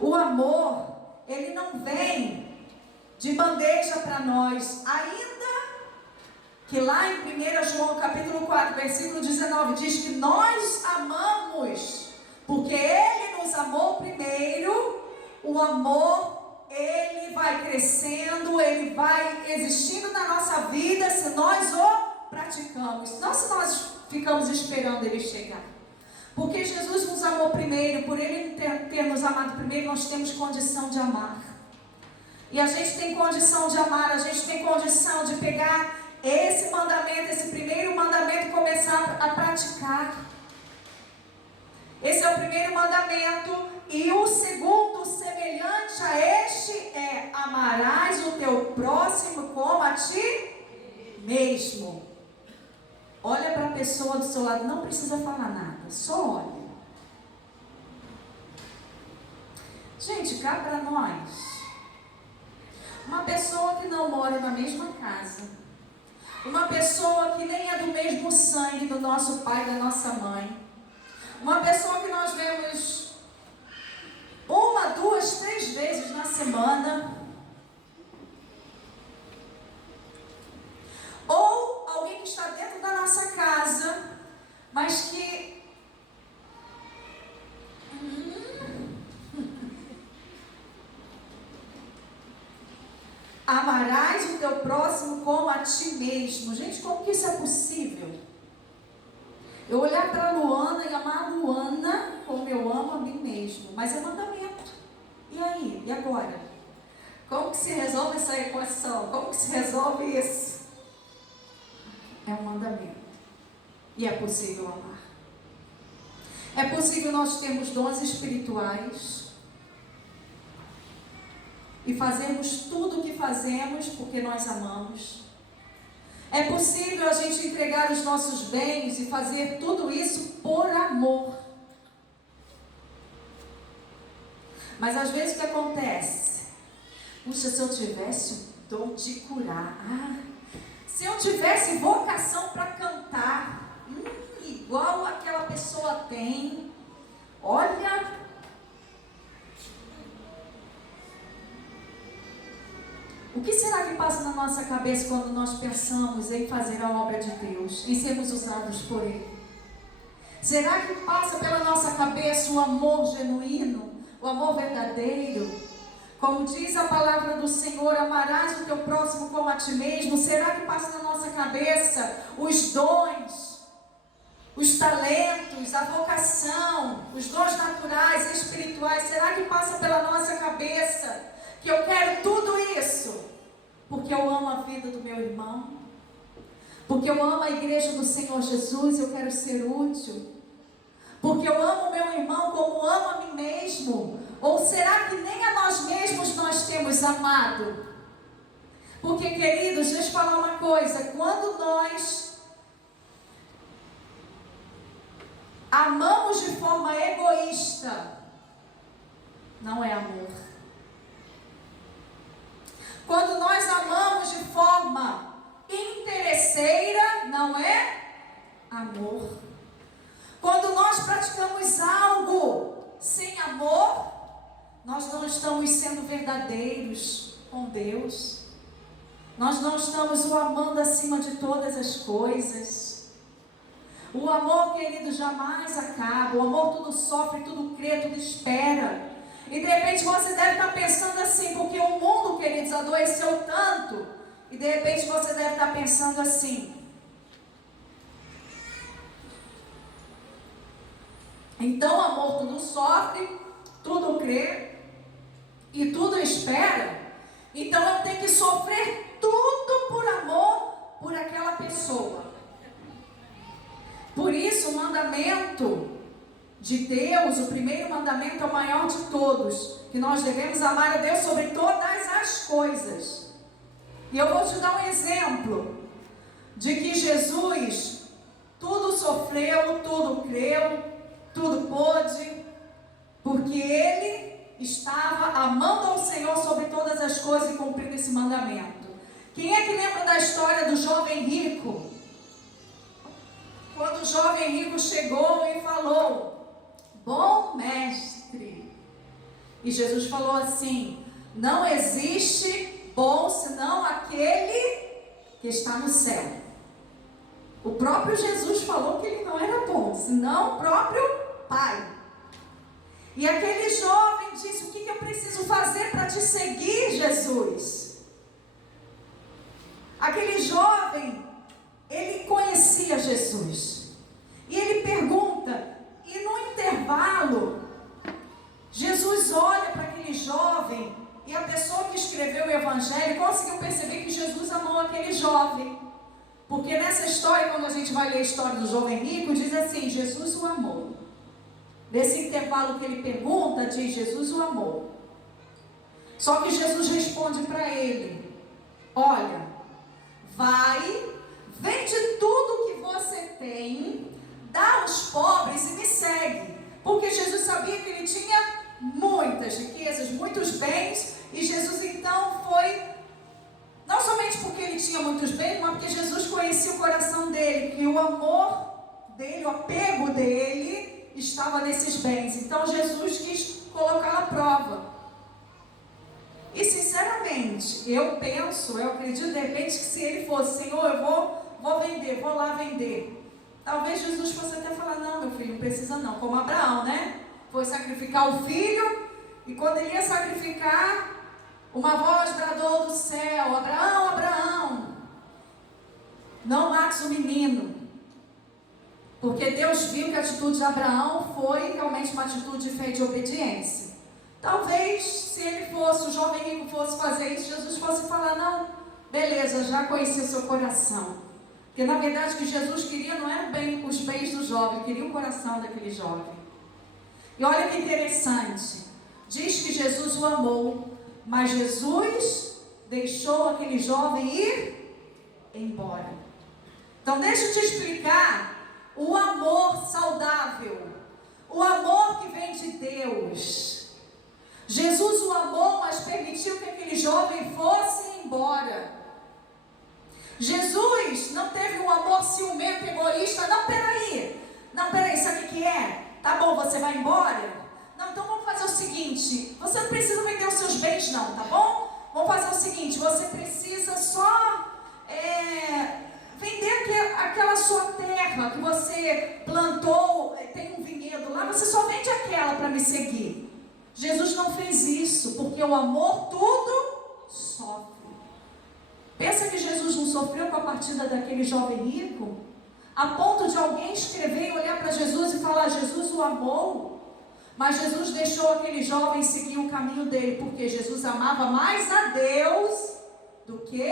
O amor, ele não vem de bandeja para nós, ainda que lá em 1 João capítulo 4, versículo 19, diz que nós amamos, porque Ele nos amou primeiro. O amor, ele vai crescendo, ele vai existindo na nossa vida se nós o praticamos, não se nós ficamos esperando Ele chegar. Porque Jesus nos amou primeiro, por Ele ter nos amado primeiro, nós temos condição de amar. E a gente tem condição de amar, a gente tem condição de pegar esse mandamento, esse primeiro mandamento, e começar a praticar. Esse é o primeiro mandamento. E o segundo, semelhante a este, é: amarás o teu próximo como a ti mesmo. Olha para a pessoa do seu lado, não precisa falar nada, só olha. Gente, cá para nós, uma pessoa que não mora na mesma casa, uma pessoa que nem é do mesmo sangue do nosso pai, da nossa mãe, uma pessoa que nós vemos 1, 2, 3 vezes na semana, ou alguém que está dentro da nossa casa, mas que amarás o teu próximo como a ti mesmo. Gente, como que isso é possível? Eu olhar para a Luana e amar a Luana como eu amo a mim mesmo. Mas é mandamento. E aí? E agora? Como que se resolve essa equação? Como que se resolve isso? É um mandamento. E é possível amar. É possível nós termos dons espirituais e fazermos tudo o que fazemos porque nós amamos. É possível a gente entregar os nossos bens e fazer tudo isso por amor. Mas às vezes o que acontece? Puxa, se eu tivesse o dom de curar. Se eu tivesse vocação para cantar, igual aquela pessoa tem. Olha. O que será que passa na nossa cabeça quando nós pensamos em fazer a obra de Deus, em sermos usados por Ele? Será que passa pela nossa cabeça o amor genuíno, o amor verdadeiro? Como diz a palavra do Senhor, amarás o teu próximo como a ti mesmo. Será que passa na nossa cabeça os dons, os talentos, a vocação, os dons naturais, espirituais? Será que passa pela nossa cabeça que eu quero tudo isso porque eu amo a vida do meu irmão, porque eu amo a igreja do Senhor Jesus, eu quero ser útil, porque eu amo o meu irmão como amo a mim mesmo? Ou será que nem a nós mesmos nós temos amado? Porque, queridos, deixa eu falar uma coisa: quando nós amamos de forma egoísta, não é amor. Quando nós amamos de forma interesseira, não é amor. Quando nós praticamos algo sem amor, nós não estamos sendo verdadeiros com Deus. Nós não estamos o amando acima de todas as coisas. O amor, querido, jamais acaba. O amor tudo sofre, tudo crê, tudo espera. E de repente você deve estar pensando assim, porque o mundo, queridos, adoeceu tanto. E de repente você deve estar pensando assim: então o amor tudo sofre, tudo crê e tudo espera. Então eu tenho que sofrer tudo por amor por aquela pessoa. Por isso o mandamento de Deus, o primeiro mandamento é o maior de todos, que nós devemos amar a Deus sobre todas as coisas. E eu vou te dar um exemplo de que Jesus tudo sofreu, tudo creu, tudo pôde, porque Ele estava amando ao Senhor sobre todas as coisas e cumprindo esse mandamento. Quem é que lembra da história do jovem rico? Quando o jovem rico chegou e falou: bom mestre. E Jesus falou assim: não existe bom senão aquele que está no céu. O próprio Jesus falou que ele não era bom, senão o próprio Pai. E aquele jovem disse: o que eu preciso fazer para te seguir, Jesus? Aquele jovem, ele conhecia Jesus. E ele pergunta, e no intervalo, Jesus olha para aquele jovem, e a pessoa que escreveu o Evangelho conseguiu perceber que Jesus amou aquele jovem. Porque nessa história, quando a gente vai ler a história do jovem rico, diz assim: Jesus o amou. Nesse intervalo que ele pergunta, diz: Jesus o amou. Só que Jesus responde para ele: olha, vai, vende tudo que você tem, dá aos pobres e me segue. Porque Jesus sabia que ele tinha muitas riquezas, muitos bens, e Jesus então foi, não somente porque ele tinha muitos bens, mas porque Jesus conhecia o coração dele, que o amor dele, o apego dele estava nesses bens. Então Jesus quis colocá-lo à prova. E sinceramente, eu acredito de repente que se ele fosse: Senhor, eu vou vender, vou lá vender. Talvez Jesus fosse até falar: não, meu filho, não precisa não. Como Abraão, né? Foi sacrificar o filho, e quando ele ia sacrificar, uma voz bradou do céu: Abraão, Abraão, não mates o menino. Porque Deus viu que a atitude de Abraão foi realmente uma atitude de fé e de obediência. Talvez, se ele fosse, o jovem rico fosse fazer isso, Jesus fosse falar: não, beleza, já conheci o seu coração. Porque na verdade o que Jesus queria não era bem os bens do jovem, queria o coração daquele jovem. E olha que interessante, diz que Jesus o amou, mas Jesus deixou aquele jovem ir embora. Então deixa eu te explicar o amor saudável, o amor que vem de Deus. Jesus o amou, mas permitiu que aquele jovem fosse embora. Jesus não teve um amor ciumento, egoísta. Não, peraí, sabe o que é? Tá bom, você vai embora? Não, então vamos fazer o seguinte: você não precisa vender os seus bens não, tá bom? Vamos fazer o seguinte: você precisa só vender aquela sua terra que você plantou, tem um vinhedo lá, você só vende aquela para me seguir. Jesus não fez isso, porque o amor tudo sofre. Pensa que Jesus não sofreu com a partida daquele jovem rico? A ponto de alguém escrever e olhar para Jesus e falar: Jesus o amou. Mas Jesus deixou aquele jovem seguir o caminho dele, porque Jesus amava mais a Deus do que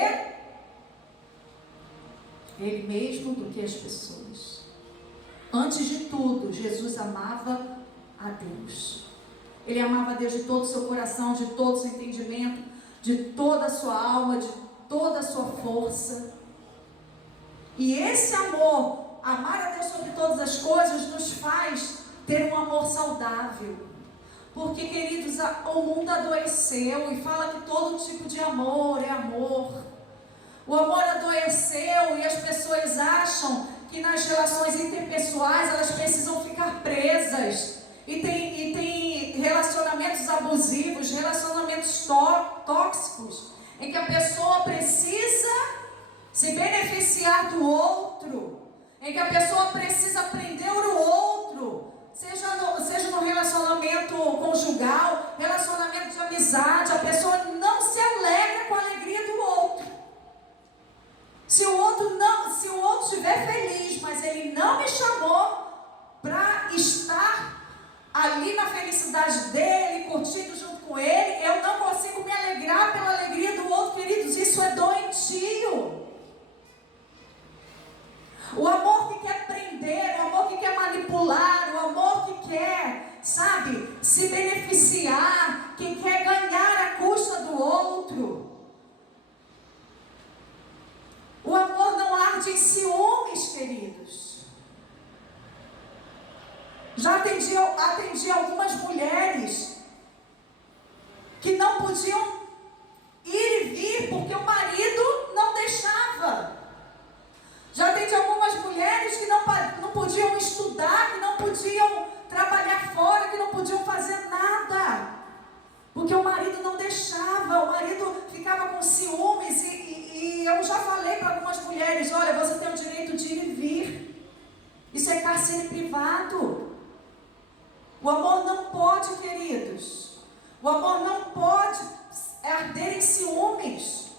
ele mesmo, do que as pessoas. Antes de tudo, Jesus amava a Deus. Ele amava a Deus de todo o seu coração, de todo o seu entendimento, de toda a sua alma, de toda a sua força. E esse amor, amar a Deus sobre todas as coisas, nos faz ter um amor saudável. Porque, queridos, o mundo adoeceu e fala que todo tipo de amor é amor. O amor adoeceu e as pessoas acham que nas relações interpessoais elas precisam ficar presas. E tem relacionamentos abusivos, relacionamentos tóxicos, em que a pessoa precisa se beneficiar do outro, em que a pessoa precisa aprender o outro, seja no relacionamento conjugal, relacionamento de amizade. A pessoa não se alegra com a alegria do outro. Se o outro estiver feliz, mas ele não me chamou para estar ali na felicidade dele, curtindo junto com ele, eu não consigo me alegrar pela alegria do outro, queridos. Isso é doentio. O amor que quer prender, o amor que quer manipular, o amor que quer se beneficiar, que quer ganhar à custa do outro. O amor não arde em ciúmes, queridos. Já atendi algumas mulheres que não podiam ir e vir porque o marido não deixava. Já atendi algumas mulheres que não podiam estudar, que não podiam trabalhar fora, que não podiam fazer nada, porque o marido não deixava, o marido ficava com ciúmes. E eu já falei para algumas mulheres: olha, você tem o direito de ir e vir, isso é cárcere privado. O amor não pode, queridos, o amor não pode arder em ciúmes.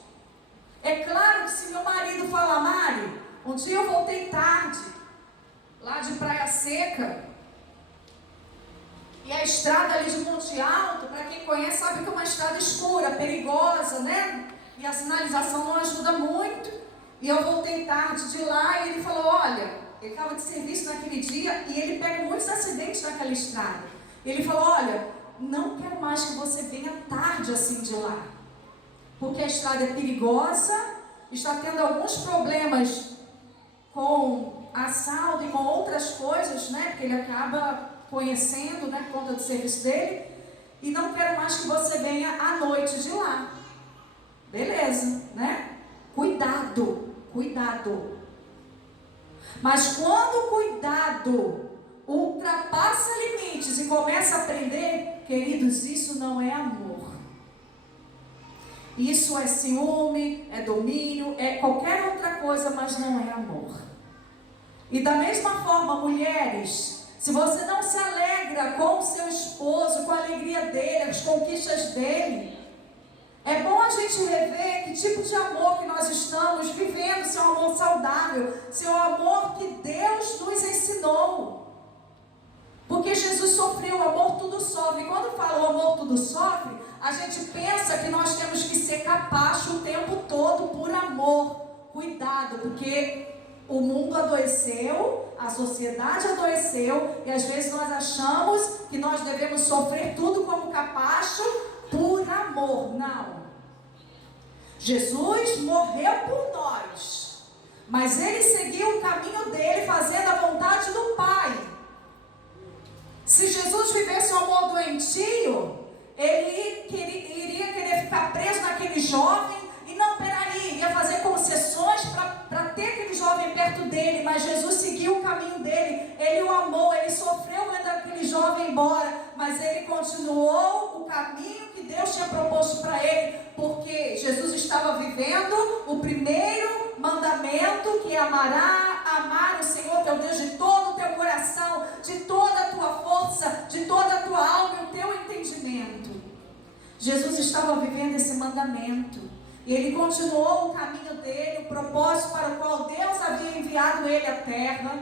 É claro que se meu marido falar: Mari, um dia eu voltei tarde, lá de Praia Seca, e a estrada ali de Monte Alto, para quem conhece, sabe que é uma estrada escura, perigosa, né? E a sinalização não ajuda muito. E eu voltei tarde de lá, e ele falou: olha, ele estava de serviço naquele dia, e ele pega muitos acidentes naquela estrada. Ele falou: olha, não quero mais que você venha tarde assim de lá, porque a estrada é perigosa, está tendo alguns problemas com assalto e com outras coisas, né? Porque ele acaba conhecendo, né, por conta do serviço dele, e não quero mais que você venha à noite de lá. Beleza, né? Cuidado, cuidado. Mas quando o cuidado ultrapassa limites e começa a prender, queridos, isso não é amor. Isso é ciúme, é domínio, é qualquer outra coisa, mas não é amor. E da mesma forma, mulheres, se você não se alegra com o seu esposo, com a alegria dele, as conquistas dele, é bom a gente rever que tipo de amor que nós estamos vivendo, se é um amor saudável, se é um amor que Deus nos ensinou. Porque Jesus sofreu, o amor tudo sofre. E quando fala o amor tudo sofre, a gente pensa que nós temos que ser capacho o tempo todo por amor. Cuidado, porque o mundo adoeceu, a sociedade adoeceu, e às vezes nós achamos que nós devemos sofrer tudo como capacho por amor. Não. Jesus morreu por nós, mas ele seguiu o caminho dele, fazendo a vontade do Pai. Se Jesus vivesse um amor doentio, ele iria querer ficar preso naquele jovem e não peraria, ia fazer concessões para ter aquele jovem perto dele. Mas Jesus seguiu o caminho dele, ele o amou, ele sofreu mandando aquele jovem embora, mas ele continuou o caminho que Deus tinha proposto para ele, porque Jesus estava vivendo o primeiro mandamento, que é amar o Senhor teu Deus de todo o teu coração, de toda a tua força, de toda a tua alma e o teu entendimento. Jesus estava vivendo esse mandamento, e ele continuou o caminho dele, o propósito para o qual Deus havia enviado ele à terra.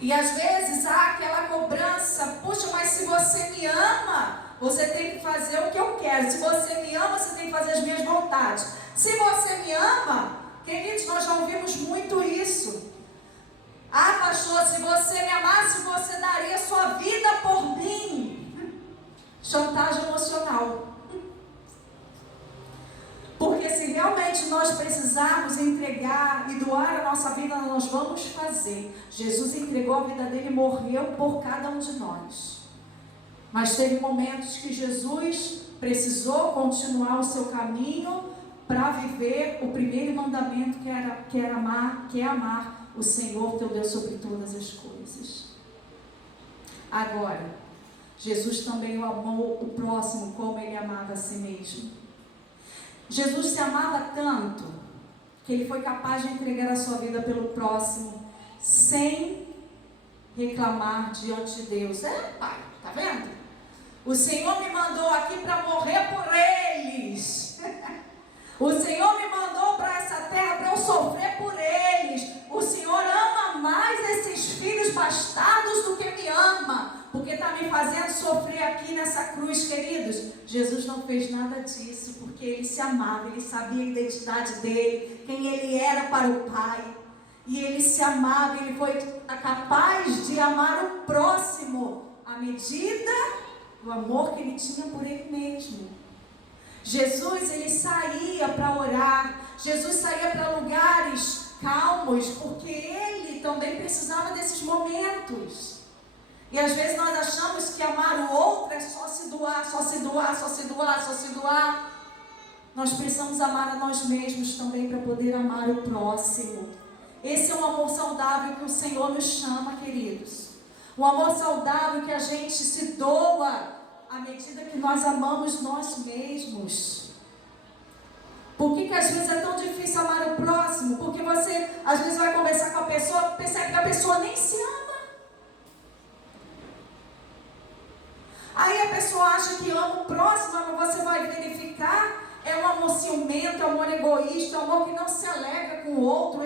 E às vezes há aquela cobrança: puxa, mas se você me ama, você tem que fazer o que eu quero. Se você me ama, você tem que fazer as minhas vontades. Se você me ama, queridos, nós já ouvimos muito isso. Ah, pastor, se você me amasse, você daria sua vida por mim. Chantagem emocional. Porque se realmente nós precisarmos entregar e doar a nossa vida, nós vamos fazer. Jesus entregou a vida dele e morreu por cada um de nós. Mas teve momentos que Jesus precisou continuar o seu caminho para viver o primeiro mandamento, que é amar o Senhor teu Deus sobre todas as coisas. Agora, Jesus também amou o próximo como ele amava a si mesmo. Jesus se amava tanto que ele foi capaz de entregar a sua vida pelo próximo sem reclamar diante de Deus. Pai, tá vendo? O Senhor me mandou aqui para morrer por eles. O Senhor me mandou para essa terra para eu sofrer por eles. O Senhor ama mais esses filhos bastardos do que me ama, porque está me fazendo sofrer aqui nessa cruz, queridos. Jesus não fez nada disso, porque ele se amava, ele sabia a identidade dele, quem ele era para o Pai. E ele se amava, ele foi capaz de amar o próximo à medida do amor que ele tinha por ele mesmo. Jesus, ele saía para orar. Jesus saía para lugares calmos, porque ele também precisava desses momentos. E às vezes nós achamos que amar o outro é só se doar, só se doar, só se doar, só se doar. Nós precisamos amar a nós mesmos também para poder amar o próximo. Esse é um amor saudável que o Senhor nos chama, queridos. Um amor saudável que a gente se doa à medida que nós amamos nós mesmos. Por que às vezes é tão difícil amar o próximo? Porque você às vezes vai conversar com a pessoa, percebe que a pessoa nem se ama. Aí a pessoa acha que ama o próximo, mas você vai verificar, é um amor ciumento, é um amor egoísta, é um amor que não se alegra com o outro.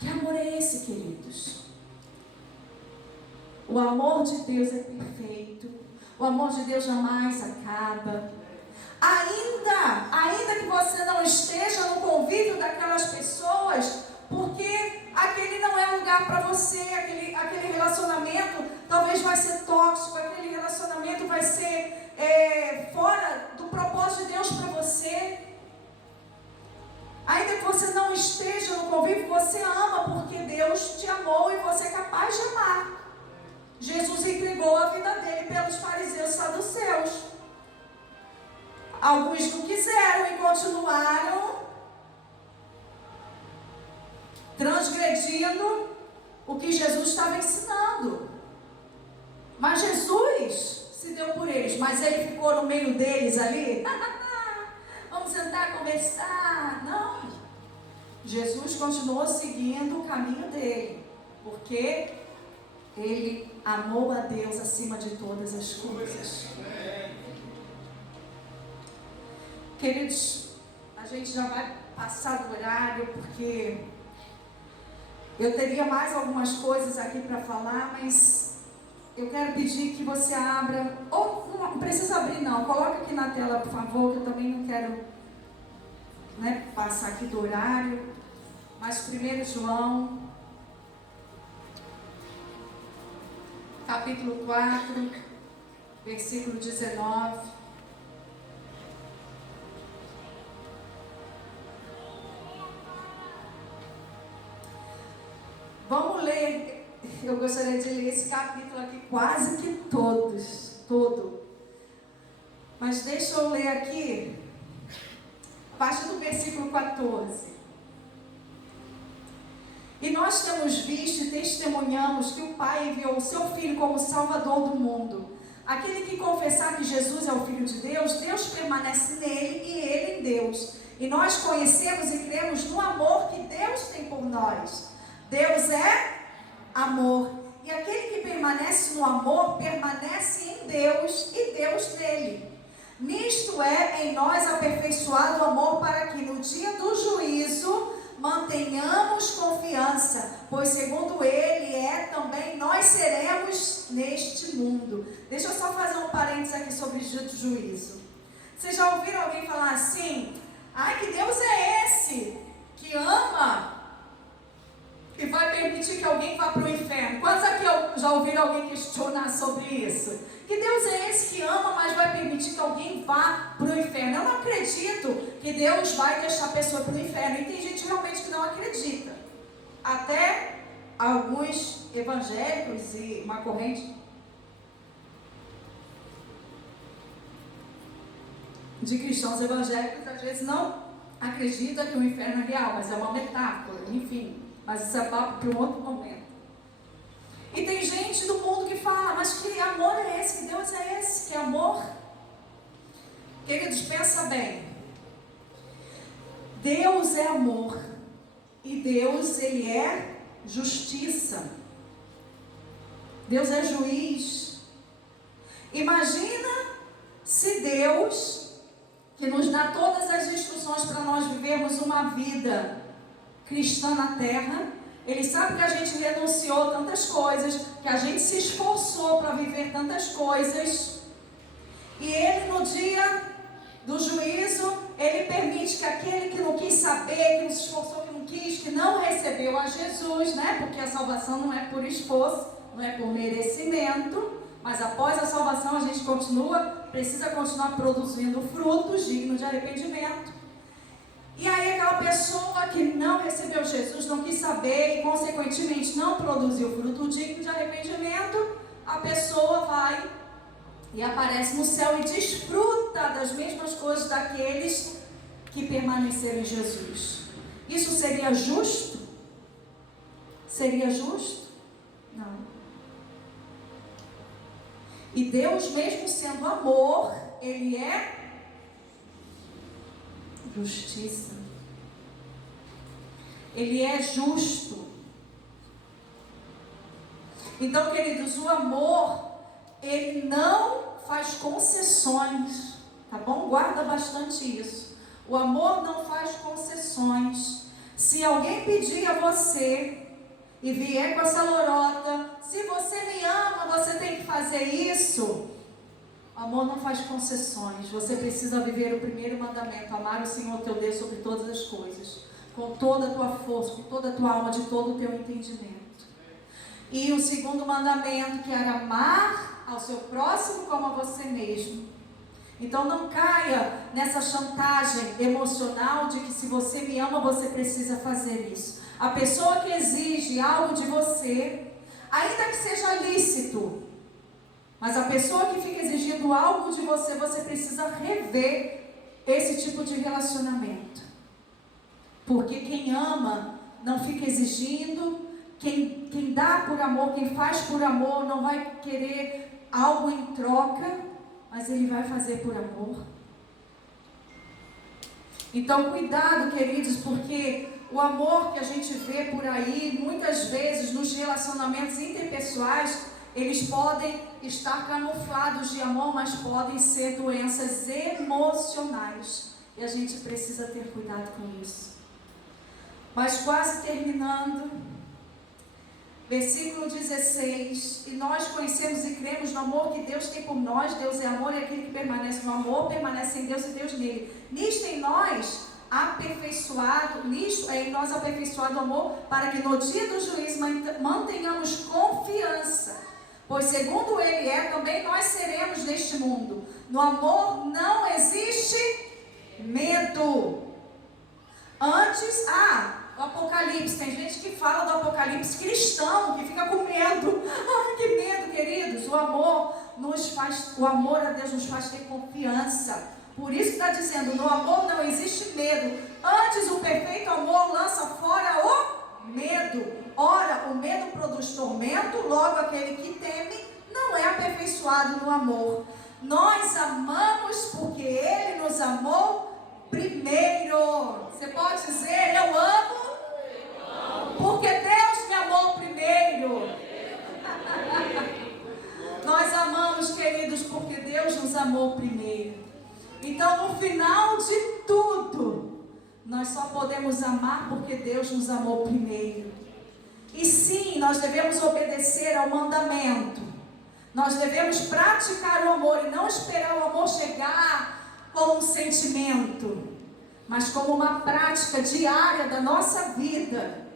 Que amor é esse, queridos? O amor de Deus é perfeito. O amor de Deus jamais acaba. Ainda que você não esteja no convívio daquelas pessoas, porque aquele não é lugar para você, aquele relacionamento talvez vai ser tóxico, aquele relacionamento vai ser fora do propósito de Deus para você. Ainda que você não esteja no convívio, você ama porque Deus te amou e você é capaz de amar. Jesus entregou a vida dele pelos fariseus e saduceus. Alguns não quiseram e continuaram transgredindo o que Jesus estava ensinando. Mas Jesus se deu por eles, mas ele ficou no meio deles ali. Vamos sentar, conversar. Não. Jesus continuou seguindo o caminho dele, porque ele amou a Deus acima de todas as coisas. Queridos, a gente já vai passar do horário, porque eu teria mais algumas coisas aqui para falar, mas eu quero pedir que você abra, ou não precisa abrir não, coloca aqui na tela, por favor, que eu também não quero passar aqui do horário, mas 1 João, capítulo 4, versículo 19. Vamos ler, eu gostaria de ler esse capítulo aqui quase que todo. Mas deixa eu ler aqui, a partir do versículo 14. E nós temos visto e testemunhamos que o Pai enviou o seu Filho como Salvador do mundo. Aquele que confessar que Jesus é o Filho de Deus, Deus permanece nele e ele em Deus. E nós conhecemos e cremos no amor que Deus tem por nós. Deus é amor. E aquele que permanece no amor, permanece em Deus e Deus nele. Nisto é em nós aperfeiçoado o amor, para que no dia do juízo mantenhamos confiança, pois segundo ele também nós seremos neste mundo. Deixa eu só fazer um parênteses aqui sobre o dia do juízo. Vocês já ouviram alguém falar assim? Ai, que Deus é esse que ama e vai permitir que alguém vá para o inferno? Quantos aqui já ouviram alguém questionar sobre isso? Que Deus é esse que ama, mas vai permitir que alguém vá para o inferno? Eu não acredito que Deus vai deixar a pessoa para o inferno. E tem gente realmente que não acredita. Até alguns evangélicos e uma corrente de cristãos evangélicos às vezes não acredita que o inferno é real, mas é uma metáfora, enfim. Mas isso é papo para um outro momento. E tem gente do mundo que fala, mas que amor é esse? Que Deus é esse? Que amor? Queridos, pensa bem. Deus é amor. E Deus, ele é justiça. Deus é juiz. Imagina se Deus, que nos dá todas as instruções para nós vivermos uma vida cristã na terra, ele sabe que a gente renunciou tantas coisas, que a gente se esforçou para viver tantas coisas, e ele no dia do juízo, ele permite que aquele que não quis saber, que não se esforçou, que não quis, que não recebeu a Jesus, porque a salvação não é por esforço, não é por merecimento, arrependimento, mas após a salvação a gente precisa continuar produzindo frutos dignos de arrependimento. E aí aquela pessoa que não recebeu Jesus, não quis saber e consequentemente não produziu fruto digno de arrependimento, a pessoa vai e aparece no céu e desfruta das mesmas coisas daqueles que permaneceram em Jesus. Isso seria justo? Seria justo? Não. E Deus, mesmo sendo amor, Ele é justiça. Ele é justo. Então, queridos, o amor, ele não faz concessões, tá bom? Guarda bastante isso. O amor não faz concessões. Se alguém pedir a você e vier com essa lorota, se você me ama, você tem que fazer isso. O amor não faz concessões. Você precisa viver o primeiro mandamento: amar o Senhor teu Deus sobre todas as coisas, com toda a tua força, com toda a tua alma, de todo o teu entendimento. E o segundo mandamento, que era amar ao seu próximo como a você mesmo. Então não caia nessa chantagem emocional de que se você me ama, você precisa fazer isso. A pessoa que exige algo de você, ainda que seja lícito, mas a pessoa que fica exigindo algo de você, você precisa rever esse tipo de relacionamento. Porque quem ama não fica exigindo, quem dá por amor, quem faz por amor, não vai querer algo em troca, mas ele vai fazer por amor. Então cuidado, queridos, porque o amor que a gente vê por aí, muitas vezes nos relacionamentos interpessoais, eles podem estar camuflados de amor, mas podem ser doenças emocionais. E a gente precisa ter cuidado com isso. Mas quase terminando, versículo 16: e nós conhecemos e cremos no amor que Deus tem por nós. Deus é amor, e aquele que permanece no amor, permanece em Deus e Deus nele. Nisto em nós aperfeiçoado o amor, para que no dia do juízo mantenhamos confiança. Pois segundo Ele é, também nós seremos neste mundo. No amor não existe medo. Antes, o Apocalipse, tem gente que fala do Apocalipse cristão, que fica com medo. Ai, que medo, queridos. O amor a Deus nos faz ter confiança. Por isso está dizendo, no amor não existe medo. Antes, o perfeito amor lança fora o medo. Ora, o medo produz tormento, logo aquele que teme não é aperfeiçoado no amor. Nós amamos porque Ele nos amou primeiro. Você pode dizer, eu amo porque Deus me amou primeiro. Nós amamos, queridos, porque Deus nos amou primeiro. Então, no final de tudo, nós só podemos amar porque Deus nos amou primeiro. E sim, nós devemos obedecer ao mandamento. Nós devemos praticar o amor e não esperar o amor chegar como um sentimento, mas como uma prática diária da nossa vida,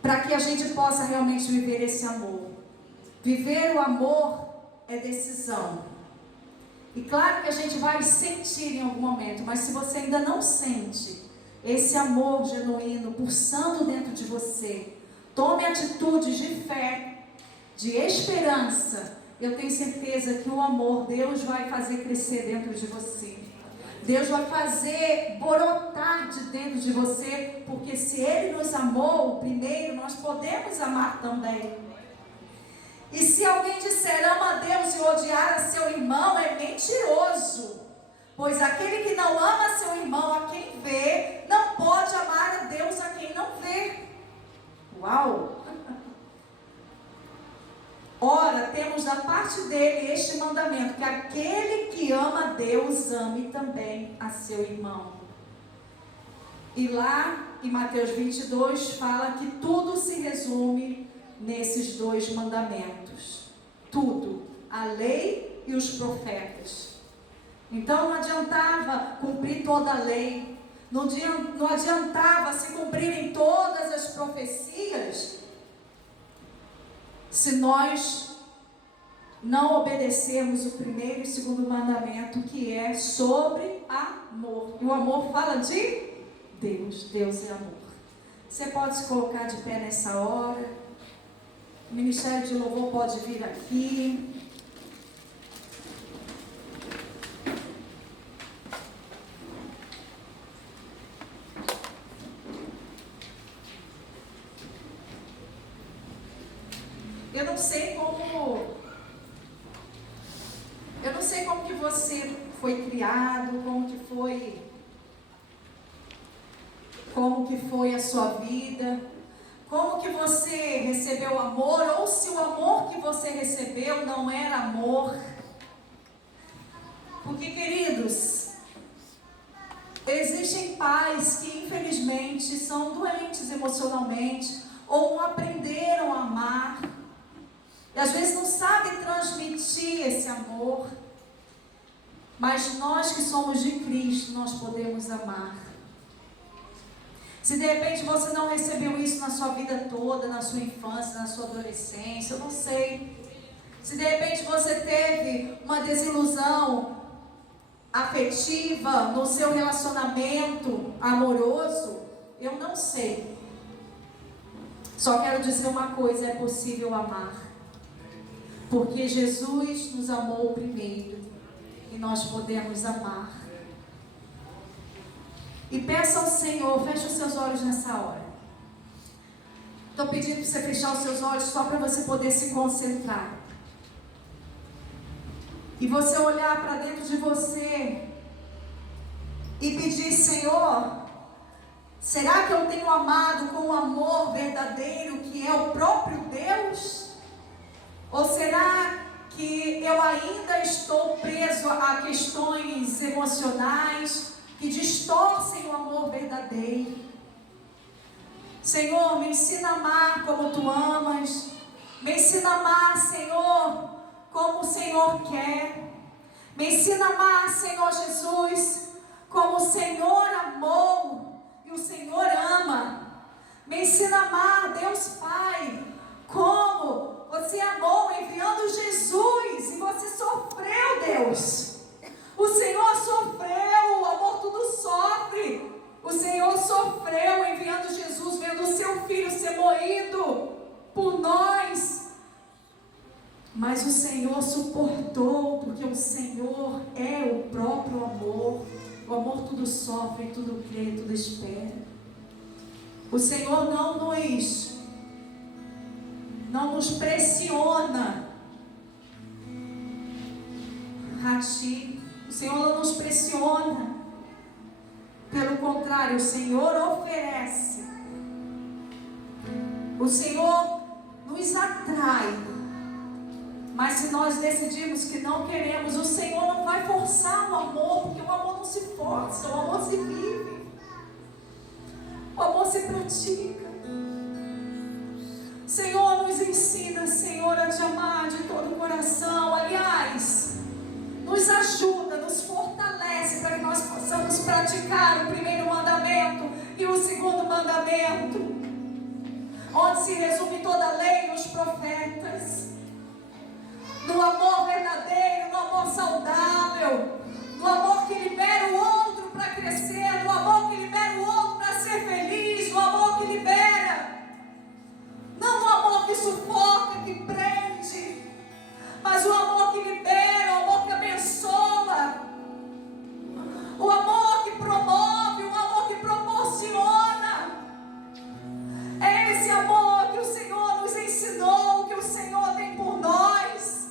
para que a gente possa realmente viver esse amor. Viver o amor é decisão. E claro que a gente vai sentir em algum momento, mas se você ainda não sente esse amor genuíno pulsando dentro de você, tome atitudes de fé, de esperança. Eu tenho certeza que o amor, Deus vai fazer crescer dentro de você. Deus vai fazer brotar de dentro de você, porque se Ele nos amou primeiro, nós podemos amar também. E se alguém disser ama a Deus e odiar a seu irmão, é mentiroso. Pois aquele que não ama seu irmão a quem vê, não pode amar a Deus a quem não vê. Uau! Ora, temos da parte dele este mandamento, que aquele que ama a Deus, ame também a seu irmão. E lá em Mateus 22 fala que tudo se resume nesses dois mandamentos. Tudo. A lei e os profetas. Então não adiantava cumprir toda a lei. Não adiantava se cumprirem todas as profecias se nós não obedecermos o primeiro e o segundo mandamento, que é sobre amor. E o amor fala de Deus. Deus é amor. Você pode se colocar de pé nessa hora. O Ministério de Louvor pode vir aqui. Eu não sei como que você foi criado, como que foi a sua vida, como que você recebeu amor, ou se o amor que você recebeu não era amor. Porque, queridos, existem pais que infelizmente são doentes emocionalmente, ou não aprenderam a amar, e às vezes não sabem transmitir esse amor. Mas nós que somos de Cristo, nós podemos amar. Se de repente você não recebeu isso na sua vida toda, na sua infância, na sua adolescência, eu não sei. Se de repente você teve uma desilusão afetiva no seu relacionamento amoroso, eu não sei. Só quero dizer uma coisa: é possível amar. Porque Jesus nos amou primeiro. E nós podemos amar. E peça ao Senhor, feche os seus olhos nessa hora. Estou pedindo para você fechar os seus olhos só para você poder se concentrar. E você olhar para dentro de você e pedir: Senhor, será que eu tenho amado com um amor verdadeiro que é o próprio Deus? Ou será que eu ainda estou preso a questões emocionais que distorcem o amor verdadeiro? Senhor, me ensina a amar como Tu amas. Me ensina a amar, Senhor, como o Senhor quer. Me ensina a amar, Senhor Jesus, como o Senhor amou e o Senhor ama. Me ensina a amar, Deus Pai, como Você amou enviando Jesus e você sofreu, Deus. O Senhor sofreu, o amor tudo sofre. O Senhor sofreu enviando Jesus, vendo o seu Filho ser moído por nós. Mas o Senhor suportou, porque o Senhor é o próprio amor. O amor tudo sofre, tudo crê, tudo espera. O Senhor não nos pressiona. O Senhor não nos pressiona. Pelo contrário, o Senhor oferece. O Senhor nos atrai. Mas se nós decidirmos que não queremos, o Senhor não vai forçar o amor, porque o amor não se força, o amor se vive. O amor se pratica. Senhor, nos ensina, Senhor, a Te amar de todo o coração. Aliás, nos ajuda, nos fortalece para que nós possamos praticar o primeiro mandamento e o segundo mandamento, onde se resume toda a lei e os profetas. No amor verdadeiro, no amor saudável, no amor que libera o outro para crescer, no amor que libera o outro para ser feliz, no amor que libera. Não o amor que sufoca, que prende, mas o amor que libera, o amor que abençoa, o amor que promove, o amor que proporciona. É esse amor que o Senhor nos ensinou, que o Senhor tem por nós.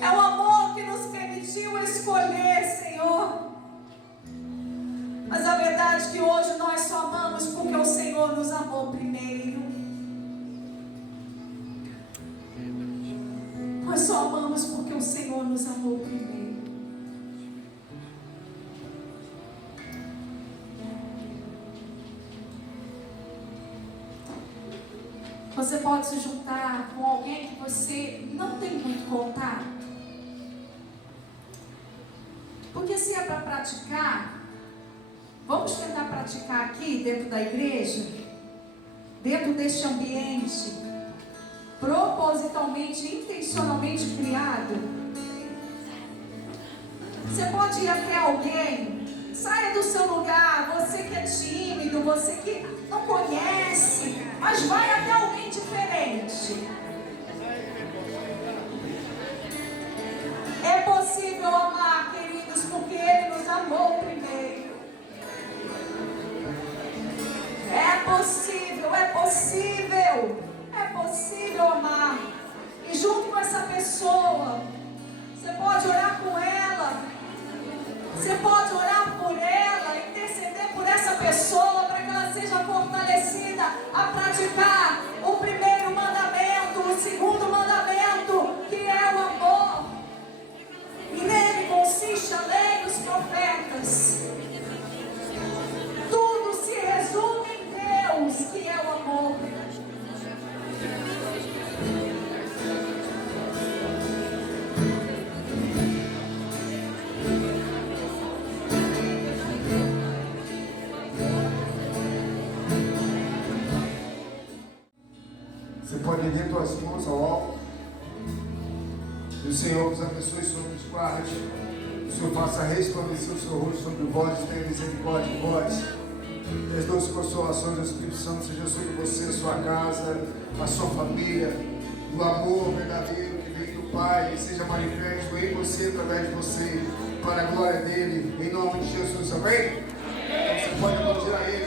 É o amor que nos permitiu escolher, Senhor. Mas a verdade é que hoje nós só amamos porque o Senhor nos amou primeiro. Nós só amamos porque o Senhor nos amou primeiro. Você pode se juntar com alguém que você não tem muito contato. Porque se é para praticar, vamos tentar praticar aqui dentro da igreja, dentro deste ambiente. propositalmente, intencionalmente criado. Você pode ir até alguém, saia do seu lugar, você que é tímido, você que não conhece, mas vai até alguém diferente. É possível amar, queridos, porque Ele nos amou primeiro. É possível amar. E junto com essa pessoa, você pode orar com ela, você pode orar por ela, interceder por essa pessoa, para que ela seja fortalecida a praticar o primeiro mandamento, o segundo mandamento, que é o amor. E nele consiste a lei e os profetas. Tudo se resume em Deus, que é o amor. Você pode erguer tuas mãos ao alto. E o Senhor nos abençoe sobre os guarde. O Senhor faça resplandecer o seu rosto sobre vós, tenha misericórdia de vós. E as duas consolações do Espírito Santo sejam sobre você, a sua casa, a sua família. O amor verdadeiro que vem do Pai seja manifesto em você, através de você, para a glória dele, em nome de Jesus. Amém? Então você pode aplaudir a ele.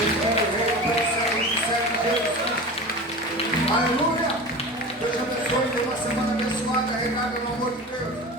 Ele é o rei, pelo século dos séculos. Aleluia! Deus abençoe, tenha uma semana abençoada, regada no amor de Deus.